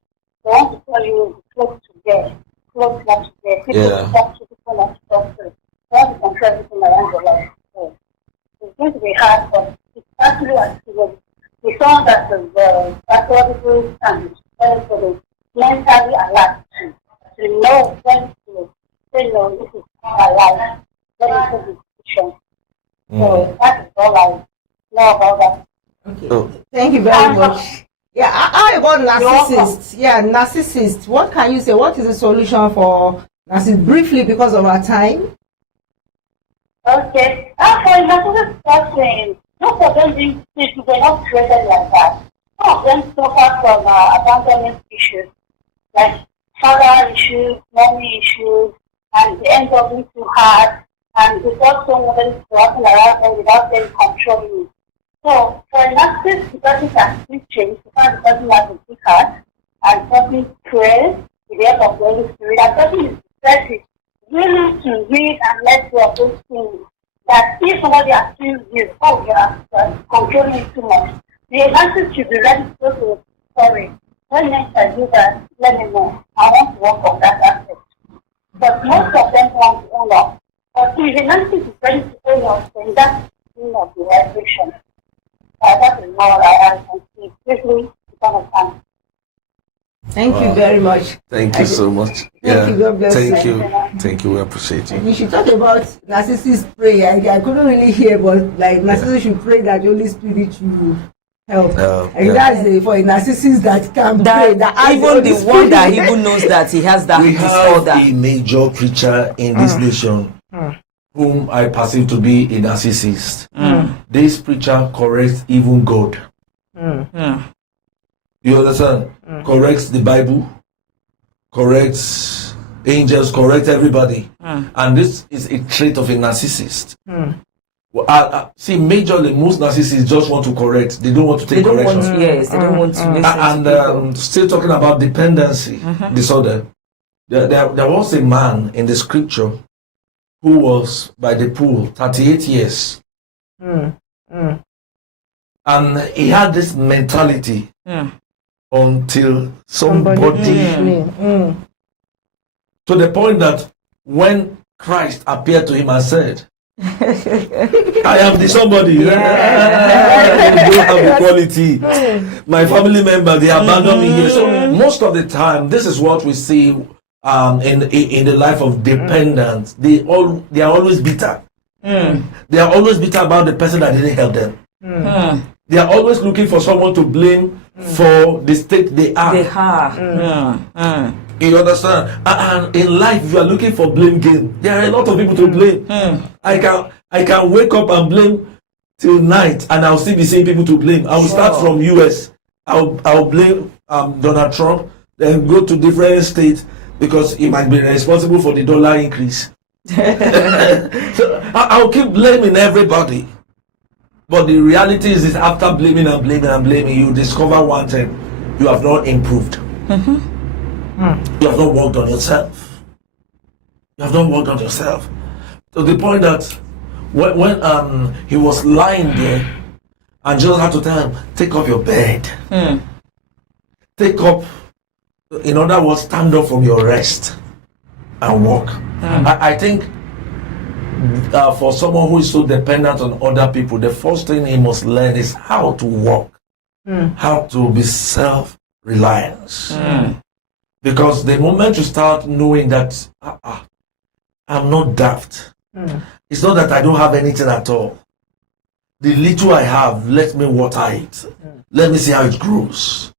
They want to tell you close to there, close not to there. People to talk to, people not to talk to. They want to control everything around your life. So it's going to be hard, but it's actually achievable. We saw that the psychological and the mentally alert to know when to say no, this is not my life. Let me take this decision. So that is all I know about that. Okay. Oh. Thank you very much. Yeah, how about narcissists? Yeah, narcissists. What can you say? What is the solution for narcissists? Briefly, because of our time. Okay. For narcissist person, most of them being sick, they're not treated like that. Some of them suffer from abandonment issues, like father issues, mommy issues, and they end up being too hard. And because someone is walking around them without them controlling you. So for a narcissist, the person can still change because the person has a big heart and person prays with the help of the Holy Spirit. And person is ready, willing to read and let go of those things. That if somebody accused you, oh, you are controlling it too much, the narcissist should be ready to go to sorry. When next I do that, let me know. I want to work on that aspect. But most of them want to own up. But if the narcissist is ready to own up, then that's of the vibration. That is more I can see quickly become a fan. Thank you very much. Thank you so much. Thank you. God bless Thank you. Thank you. We appreciate you. We should talk about narcissist prayer. I couldn't really hear, but like narcissists should pray that the Holy Spirit should help. That's for a narcissist that can pray. That even the one that even knows that he has that disorder. We have a major preacher in this nation whom I perceive to be a narcissist. This preacher corrects even God. You understand? Corrects the Bible, corrects angels, corrects everybody. And this is a trait of a narcissist. See, majorly, most narcissists just want to correct. They don't want to take correction. Yes, they don't want to listen and still talking about dependency disorder. There was a man in the scripture who was by the pool 38 years. And he had this mentality until somebody To the point that when Christ appeared to him and said, I am the somebody. You don't have the quality. My family member, they abandoned me here. So most of the time, this is what we see in the life of dependents. They are always bitter. They are always bitter about the person that didn't help them. They are always looking for someone to blame for the state they are. You understand? And in life, you are looking for blame game. There are a lot of people to blame. I can wake up and blame till night, and I'll still be seeing people to blame. I will start from US. I'll blame Donald Trump, then go to different states because he might be responsible for the dollar increase. So I'll keep blaming everybody. But the reality is after blaming and blaming and blaming, you discover one thing: you have not improved. You have not worked on yourself. You have not worked on yourself. To the point that when he was lying there, and Jesus had to tell him, take up your bed. Take up, in other words, stand up from your rest and walk. I think for someone who is so dependent on other people, the first thing he must learn is how to walk, how to be self-reliant. Because the moment you start knowing that I'm not daft, it's not that I don't have anything at all. The little I have, let me water it. Let me see how it grows.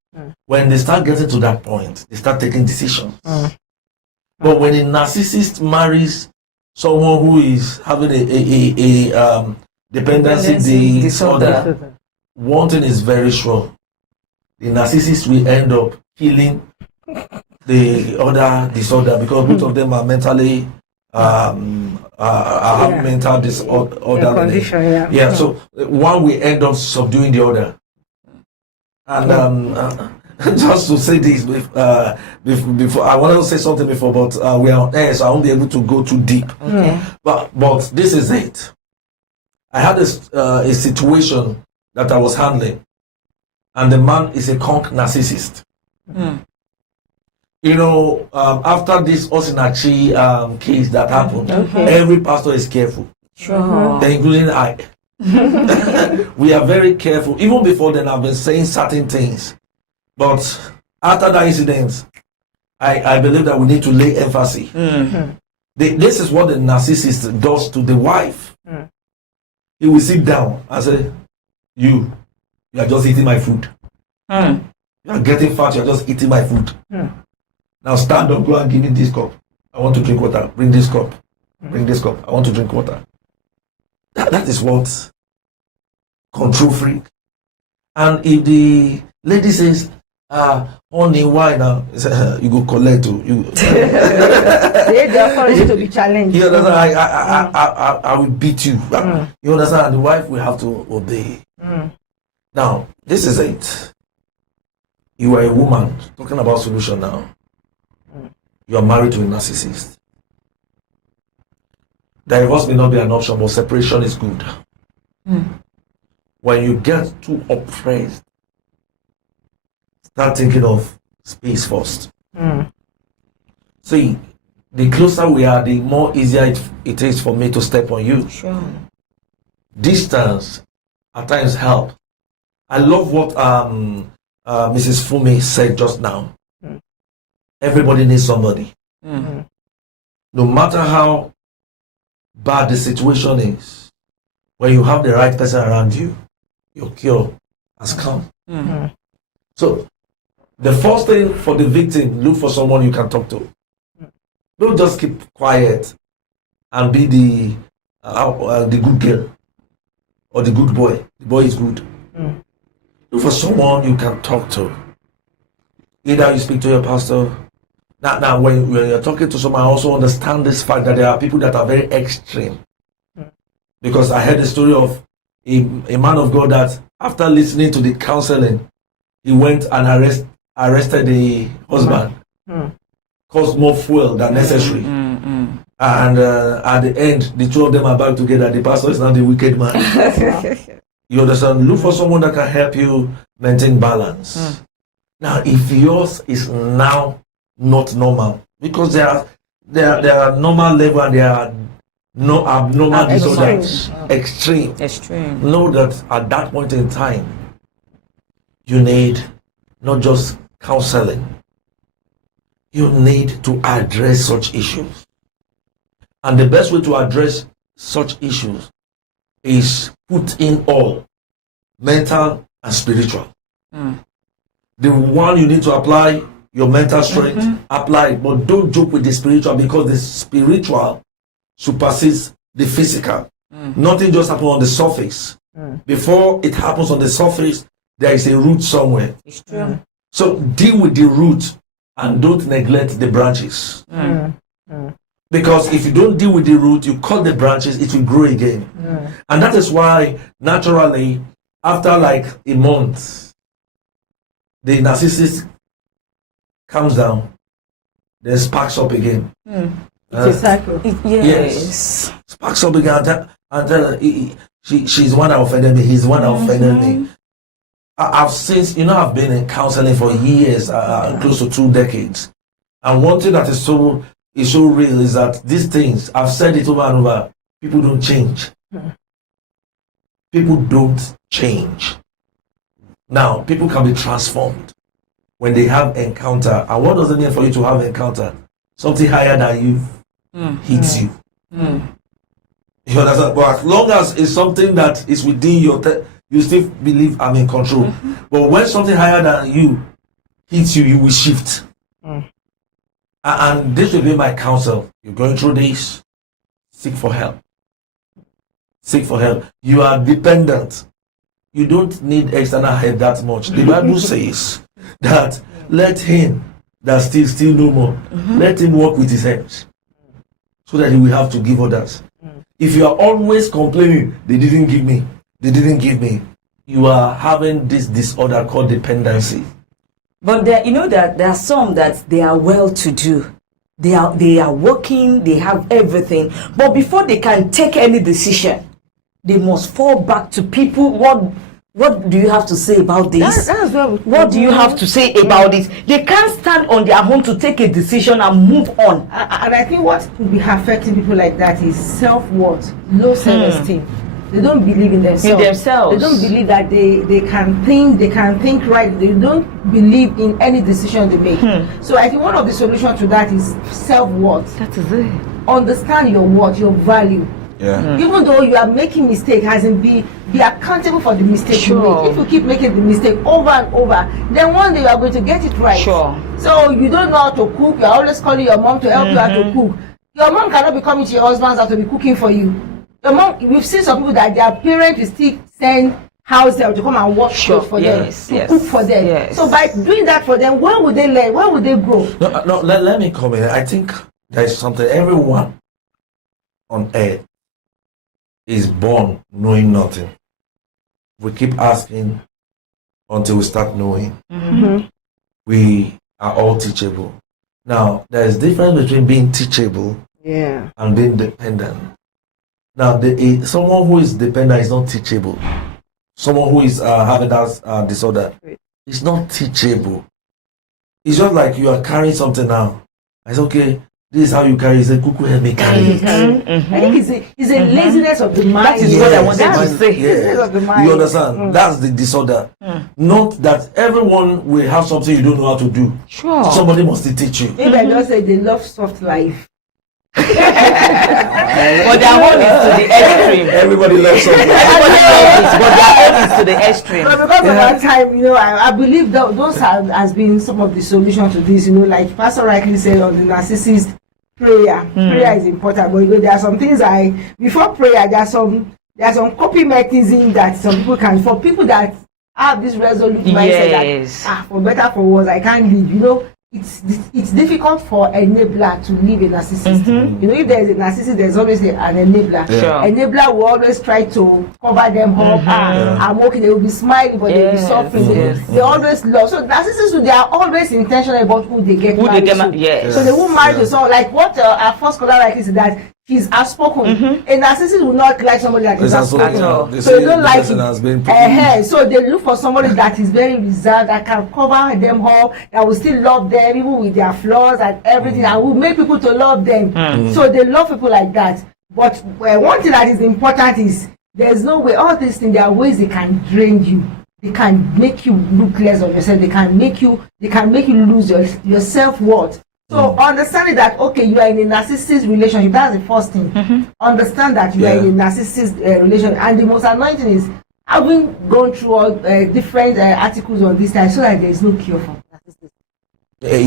When they start getting to that point, they start taking decisions. But when a narcissist marries someone who is having a dependency disorder, one thing is very sure: the narcissist will end up killing the other disorder, because both of them are mentally have mental disorder condition. So one will end up subduing the other. And just to say this before, I wanted to say something before, but we are on air, so I won't be able to go too deep. But this is it. I had a situation that I was handling, and the man is a conk narcissist. You know, after this Osinachi case that happened, every pastor is careful, including I. We are very careful. Even before then, I've been saying certain things, but after that incident, I believe that we need to lay emphasis. This is what the narcissist does to the wife. He will sit down and say, you are just eating my food. You are getting fat, you are just eating my food. Now stand up, go and give me this cup. I want to drink water. Bring this cup. Bring this cup. I want to drink water. That is what control freak. And if the lady says, honey, why now? You go collect you. They therefore need to be challenged. You understand? I will beat you. You understand? The wife will have to obey. Now, this is it. You are a woman, talking about solution now. You are married to a narcissist. Divorce may not be an option, but separation is good. When you get too oppressed, start thinking of space first. See, the closer we are, the more easier it is for me to step on you. Distance at times help. I love what Mrs. Fumi said just now. Everybody needs somebody. No matter how bad the situation is, when you have the right person around you, your cure has come. So the first thing for the victim, look for someone you can talk to. Don't just keep quiet and be the good girl or the good boy. The boy is good. Look for someone you can talk to. Either you speak to your pastor. Now when you're talking to someone, I also understand this fact that there are people that are very extreme. Because I heard the story of a man of God that after listening to the counseling, he went and arrested the husband. Caused more fuel than necessary. And at the end, the two of them are back together. The pastor is now the wicked man. You understand? Look for someone that can help you maintain balance. Now, if yours is now not normal, because there there are normal level and there are no abnormal disorders. Extreme. Know that at that point in time, you need not just counseling. You need to address such issues. And the best way to address such issues is put in all, mental and spiritual. The one you need to apply your mental strength, apply it, but don't joke with the spiritual, because the spiritual supersedes the physical. Nothing just happens on the surface. Before it happens on the surface, there is a root somewhere. It's true. So deal with the root and don't neglect the branches. Because if you don't deal with the root, you cut the branches, it will grow again. And that is why, naturally, after like a month, the narcissist comes down, then sparks up again. It's a cycle. Yes. Sparks up again and then she's one that offended me, he's one that offended me. I've since, I've been in counseling for years, close to 2 decades. And one thing that is so real is that these things, I've said it over and over, people don't change. People don't change. Now, people can be transformed when they have encounter. And what does it mean for you to have encounter? Something higher than you hits you. You understand? But as long as it's something that is within your you still believe I'm in control. But when something higher than you hits you, you will shift. And this will be my counsel. You're going through this, seek for help. Seek for help. You are dependent. You don't need external help that much. The Bible says that let him that steal no more. Let him work with his hands, so that he will have to give others. If you are always complaining, they didn't give me, you are having this disorder called dependency. But there are some that they are well to do. They are working, they have everything. But before they can take any decision, they must fall back to people. What do you have to say about this? What do you have to say about this? They can't stand on their own to take a decision and move on. And I think what could be affecting people like that is self-worth, low self-esteem. They don't believe in themselves. They don't believe that they can think right. They don't believe in any decision they make. So I think one of the solutions to that is self-worth. That is it. Understand your worth, your value. Even though you are making mistake, be accountable for the mistake you make. If you keep making the mistake over and over, then one day you are going to get it right. So you don't know how to cook, you are always calling your mom to help you how to cook. Your mom cannot be coming to your husband's house to be cooking for you. Your mom, we've seen some people that their parents will still send house help to come and wash clothes for them, to cook for them. So by doing that for them, when would they learn? When would they grow? No, let me comment. I think there is something. Everyone on earth is born knowing nothing. We keep asking until we start knowing. We are all teachable. Now, there is difference between being teachable and being dependent. Now, someone who is dependent is not teachable. Someone who is having that disorder is not teachable. It's just like you are carrying something now. It's okay. This is how you carry it. Say, Kuku, help me carry it. I think it's a laziness of the mind. That is what I wanted to say. Laziness of the mind. You understand? That's the disorder. Not that everyone will have something you don't know how to do. Somebody must teach you. Maybe I just say they love soft life. But their own is to the extreme. Everybody loves something. Everybody loves it, but their own is to the extreme. But because of our time, I believe that those has been some of the solutions to this. Like Pastor rightly said on the narcissist, prayer. Prayer is important, but there are some things before prayer, there are some coping mechanism that some people can. For people that have this resolute mindset that for better for worse, I can't leave. It's difficult for an enabler to leave a narcissist. If there is a narcissist, there's always an enabler. Enabler will always try to cover them up. I'm okay. They will be smiling, but they will be suffering. They always love. So narcissists, they are always intentional about who they get married to. So they won't marry to someone like what our first scholar like is that she's outspoken. A narcissist will not like somebody that is outspoken. So they don't like it. So they look for somebody that is very reserved, that can cover them up, that will still love them even with their flaws and everything, and will make people to love them. So they love people like that. But one thing that is important is there's no way. All these things, there are ways they can drain you. They can make you look less of yourself. They can make you lose your self-worth. So understanding that, okay, you are in a narcissist relationship, that's the first thing. Understand that you are in a narcissist relationship. And the most annoying thing is, having gone through all different articles on this, I saw that there is no cure for narcissism. I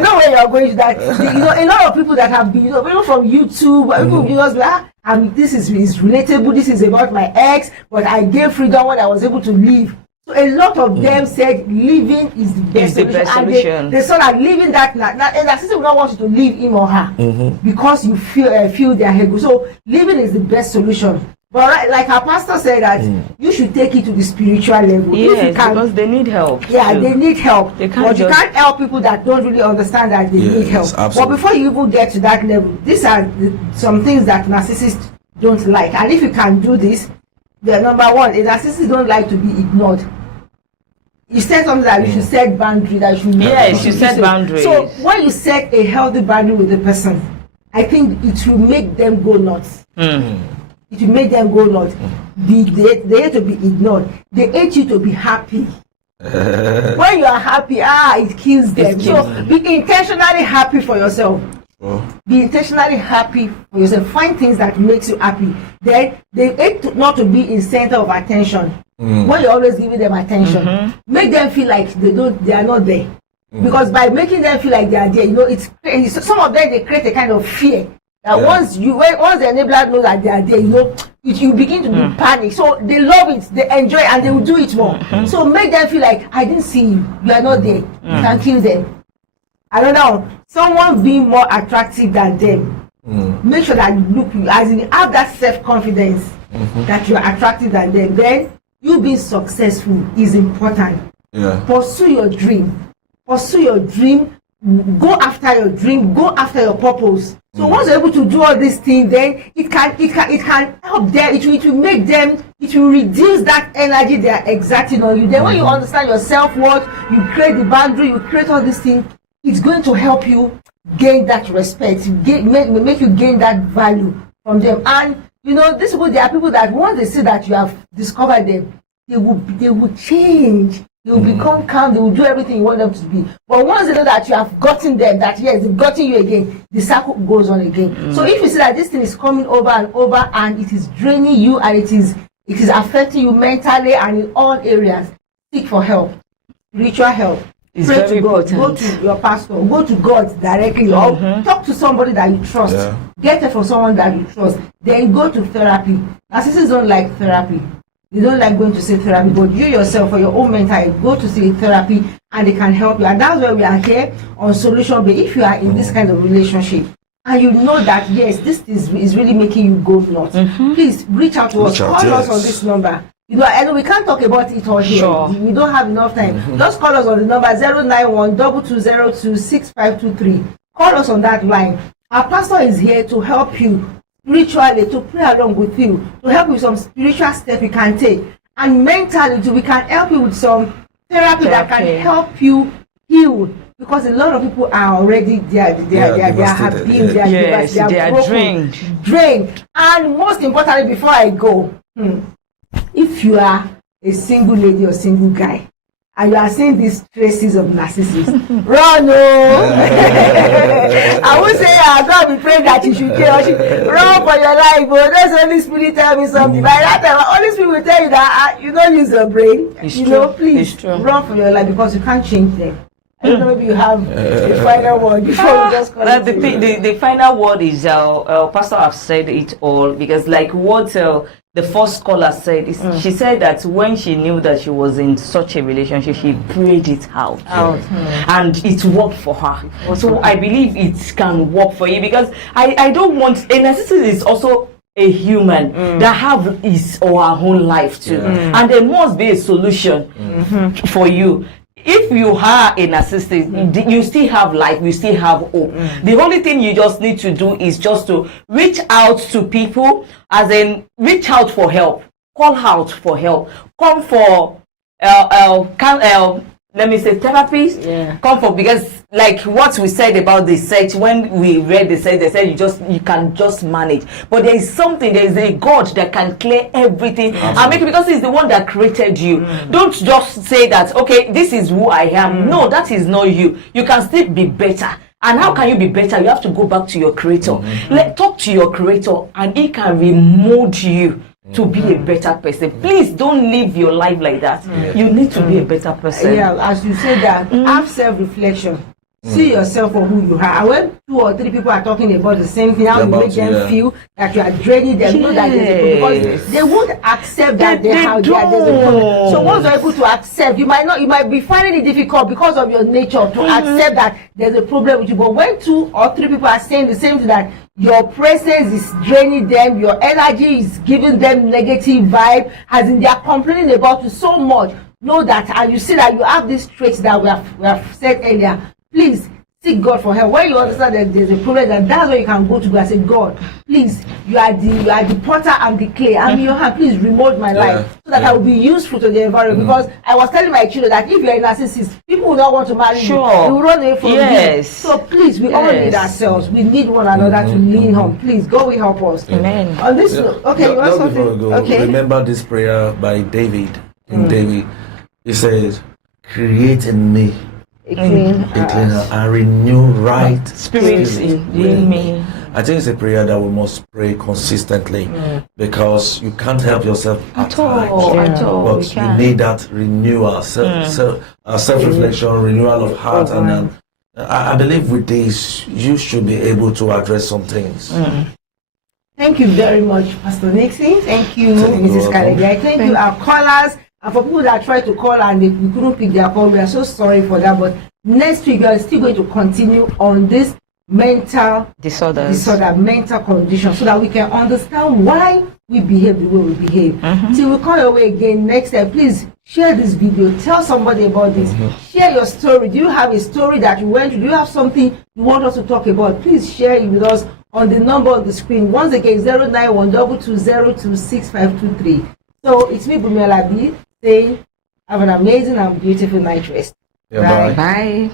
know where you're going to that. A lot of people that have been, people from YouTube, people just be, this is relatable, this is about my ex, but I gave freedom when I was able to leave. So a lot of them said leaving is the best solution. And they saw that leaving that narcissist will not want you to leave him or her because you feel their ego. So leaving is the best solution. But like our pastor said that you should take it to the spiritual level. Yes, because they need help. Yeah, they need help. But you can't help people that don't really understand that they need help. Absolutely. But before you even get to that level, these are some things that narcissists don't like. And if you can do this, the number one, a narcissist don't like to be ignored. You said something that you should set boundaries. You set boundaries. So when you set a healthy boundary with the person, I think it will make them go nuts. It will make them go nuts. They hate to be ignored. They hate you to be happy. When you are happy, it kills them. So be intentionally happy for yourself. Be intentionally happy for yourself. Find things that makes you happy. Then they hate not to be in center of attention. When you're always giving them attention, make them feel like they are not there. Because by making them feel like they are there, it's some of them, they create a kind of fear that once the enabler knows that they are there, you begin to be panic. So they love it, they enjoy it, and they will do it more. So make them feel like, I didn't see you are not there. You can kill them. I don't know, someone being more attractive than them. Make sure that you look, as in have that self-confidence that you are attractive than them. Then you being successful is important. Pursue your dream. Go after your dream. Go after your purpose. So once you're able to do all these things, then it can help them. It will make them. It will reduce that energy they are exerting on you. Then when you understand your self-worth, you create the boundary. You create all these things. It's going to help you gain that respect. Make you gain that value from them. And these people, there are people that once they see that you have discovered them, they will change. They will become calm. They will do everything you want them to be. But once they know that you have gotten them, that yes, they've gotten you again, the circle goes on again. So if you see that this thing is coming over and over, and it is draining you, and it is affecting you mentally and in all areas, seek for help, spiritual help. Pray to God. Go to your pastor. Go to God directly, or talk to somebody that you trust. Get it from someone that you trust. Then go to therapy. Narcissists don't like therapy. They don't like going to see therapy, but you yourself, for your own mental health, go to see therapy, and they can help you. And that's why we are here on Solution Bay. If you are in this kind of relationship and you know that yes, this is really making you go nuts, please reach out to us. Call us on this number. And we can't talk about it all here. We don't have enough time. Just call us on the number 091-2202-6523. Call us on that line. Our pastor is here to help you spiritually, to pray along with you, to help you with some spiritual steps you can take. And mentally too, we can help you with some therapy that can help you heal. Because a lot of people are already they are happy, they are drained. And most importantly, before I go, if you are a single lady or single guy and you are seeing these traces of narcissism, run! I would say God be praying that you should kill. Run for your life. But that's Holy Spirit tell me something. By that time, Holy Spirit will tell you that you don't use your brain. Please run for your life, because you can't change them. I don't know, maybe you have a final word before we just call it. The final word is Pastor have said it all, because like what the first caller said, she said that when she knew that she was in such a relationship, she prayed it out. And it worked for her. So I believe it can work for you, because I don't want, a narcissist is also a human that have his or her own life too. And there must be a solution for you. if you are a narcissist, you still have life, you still have hope. The only thing you just need to do is just to reach out to people, as in reach out for help, call out for help, come for let me say therapies, come for, because like what we said about the search, when we read the search, they said you can just manage, but there is a God that can clear everything and make it, because he's the one that created you. Don't just say that, okay, this is who I am. No, that is not you. You can still be better. And how can you be better? You have to go back to your creator. Talk to your creator, and he can remold you to be a better person. Please don't live your life like that. You need to be a better person. Yeah, as you say that, have self-reflection. See yourself for who you are. And when 2 or 3 people are talking about the same thing, how you make them feel that you are draining them, know that there's a problem, because they won't accept that there's a problem. So once you're able to accept, you might be finding it difficult because of your nature to accept that there's a problem with you. But when 2 or 3 people are saying the same thing, that your presence is draining them, your energy is giving them negative vibe, as in they are complaining about you so much, know that, and you see that you have these traits that we have said earlier, please seek God for help. When you understand that there's a problem, and that's where you can go to God and say, God, please, you are the potter and the clay. I'm in your hand. Please remold my life so that I will be useful to the environment. Because I was telling my children that if you're a narcissist, people will not want to marry you. They will run away from you. So please, we all need ourselves. We need one another to lean on. Please, God will help us. Amen. On this, okay, you want something? Before we go, okay. Remember this prayer by David. In David, he says, "Create in me a clean heart and renew right spirit in me." I think it's a prayer that we must pray consistently, because you can't help yourself at all. But you need that renewal, self-reflection, renewal of heart, and I believe with this you should be able to address some things. Thank you very much, Pastor Nixon. Thank you, Mrs. Kalegai. Thank you, our callers. And for people that tried to call and we couldn't pick their call, we are so sorry for that. But next week, we are still going to continue on this mental disorder, mental condition, so that we can understand why we behave the way we behave. Till we come your way again next time, please share this video. Tell somebody about this. Share your story. Do you have a story that you went through? Do you have something you want us to talk about? Please share it with us on the number on the screen. Once again, 09122026523. So it's me, Bumela B, saying have an amazing and beautiful night rest. Yeah, Bye.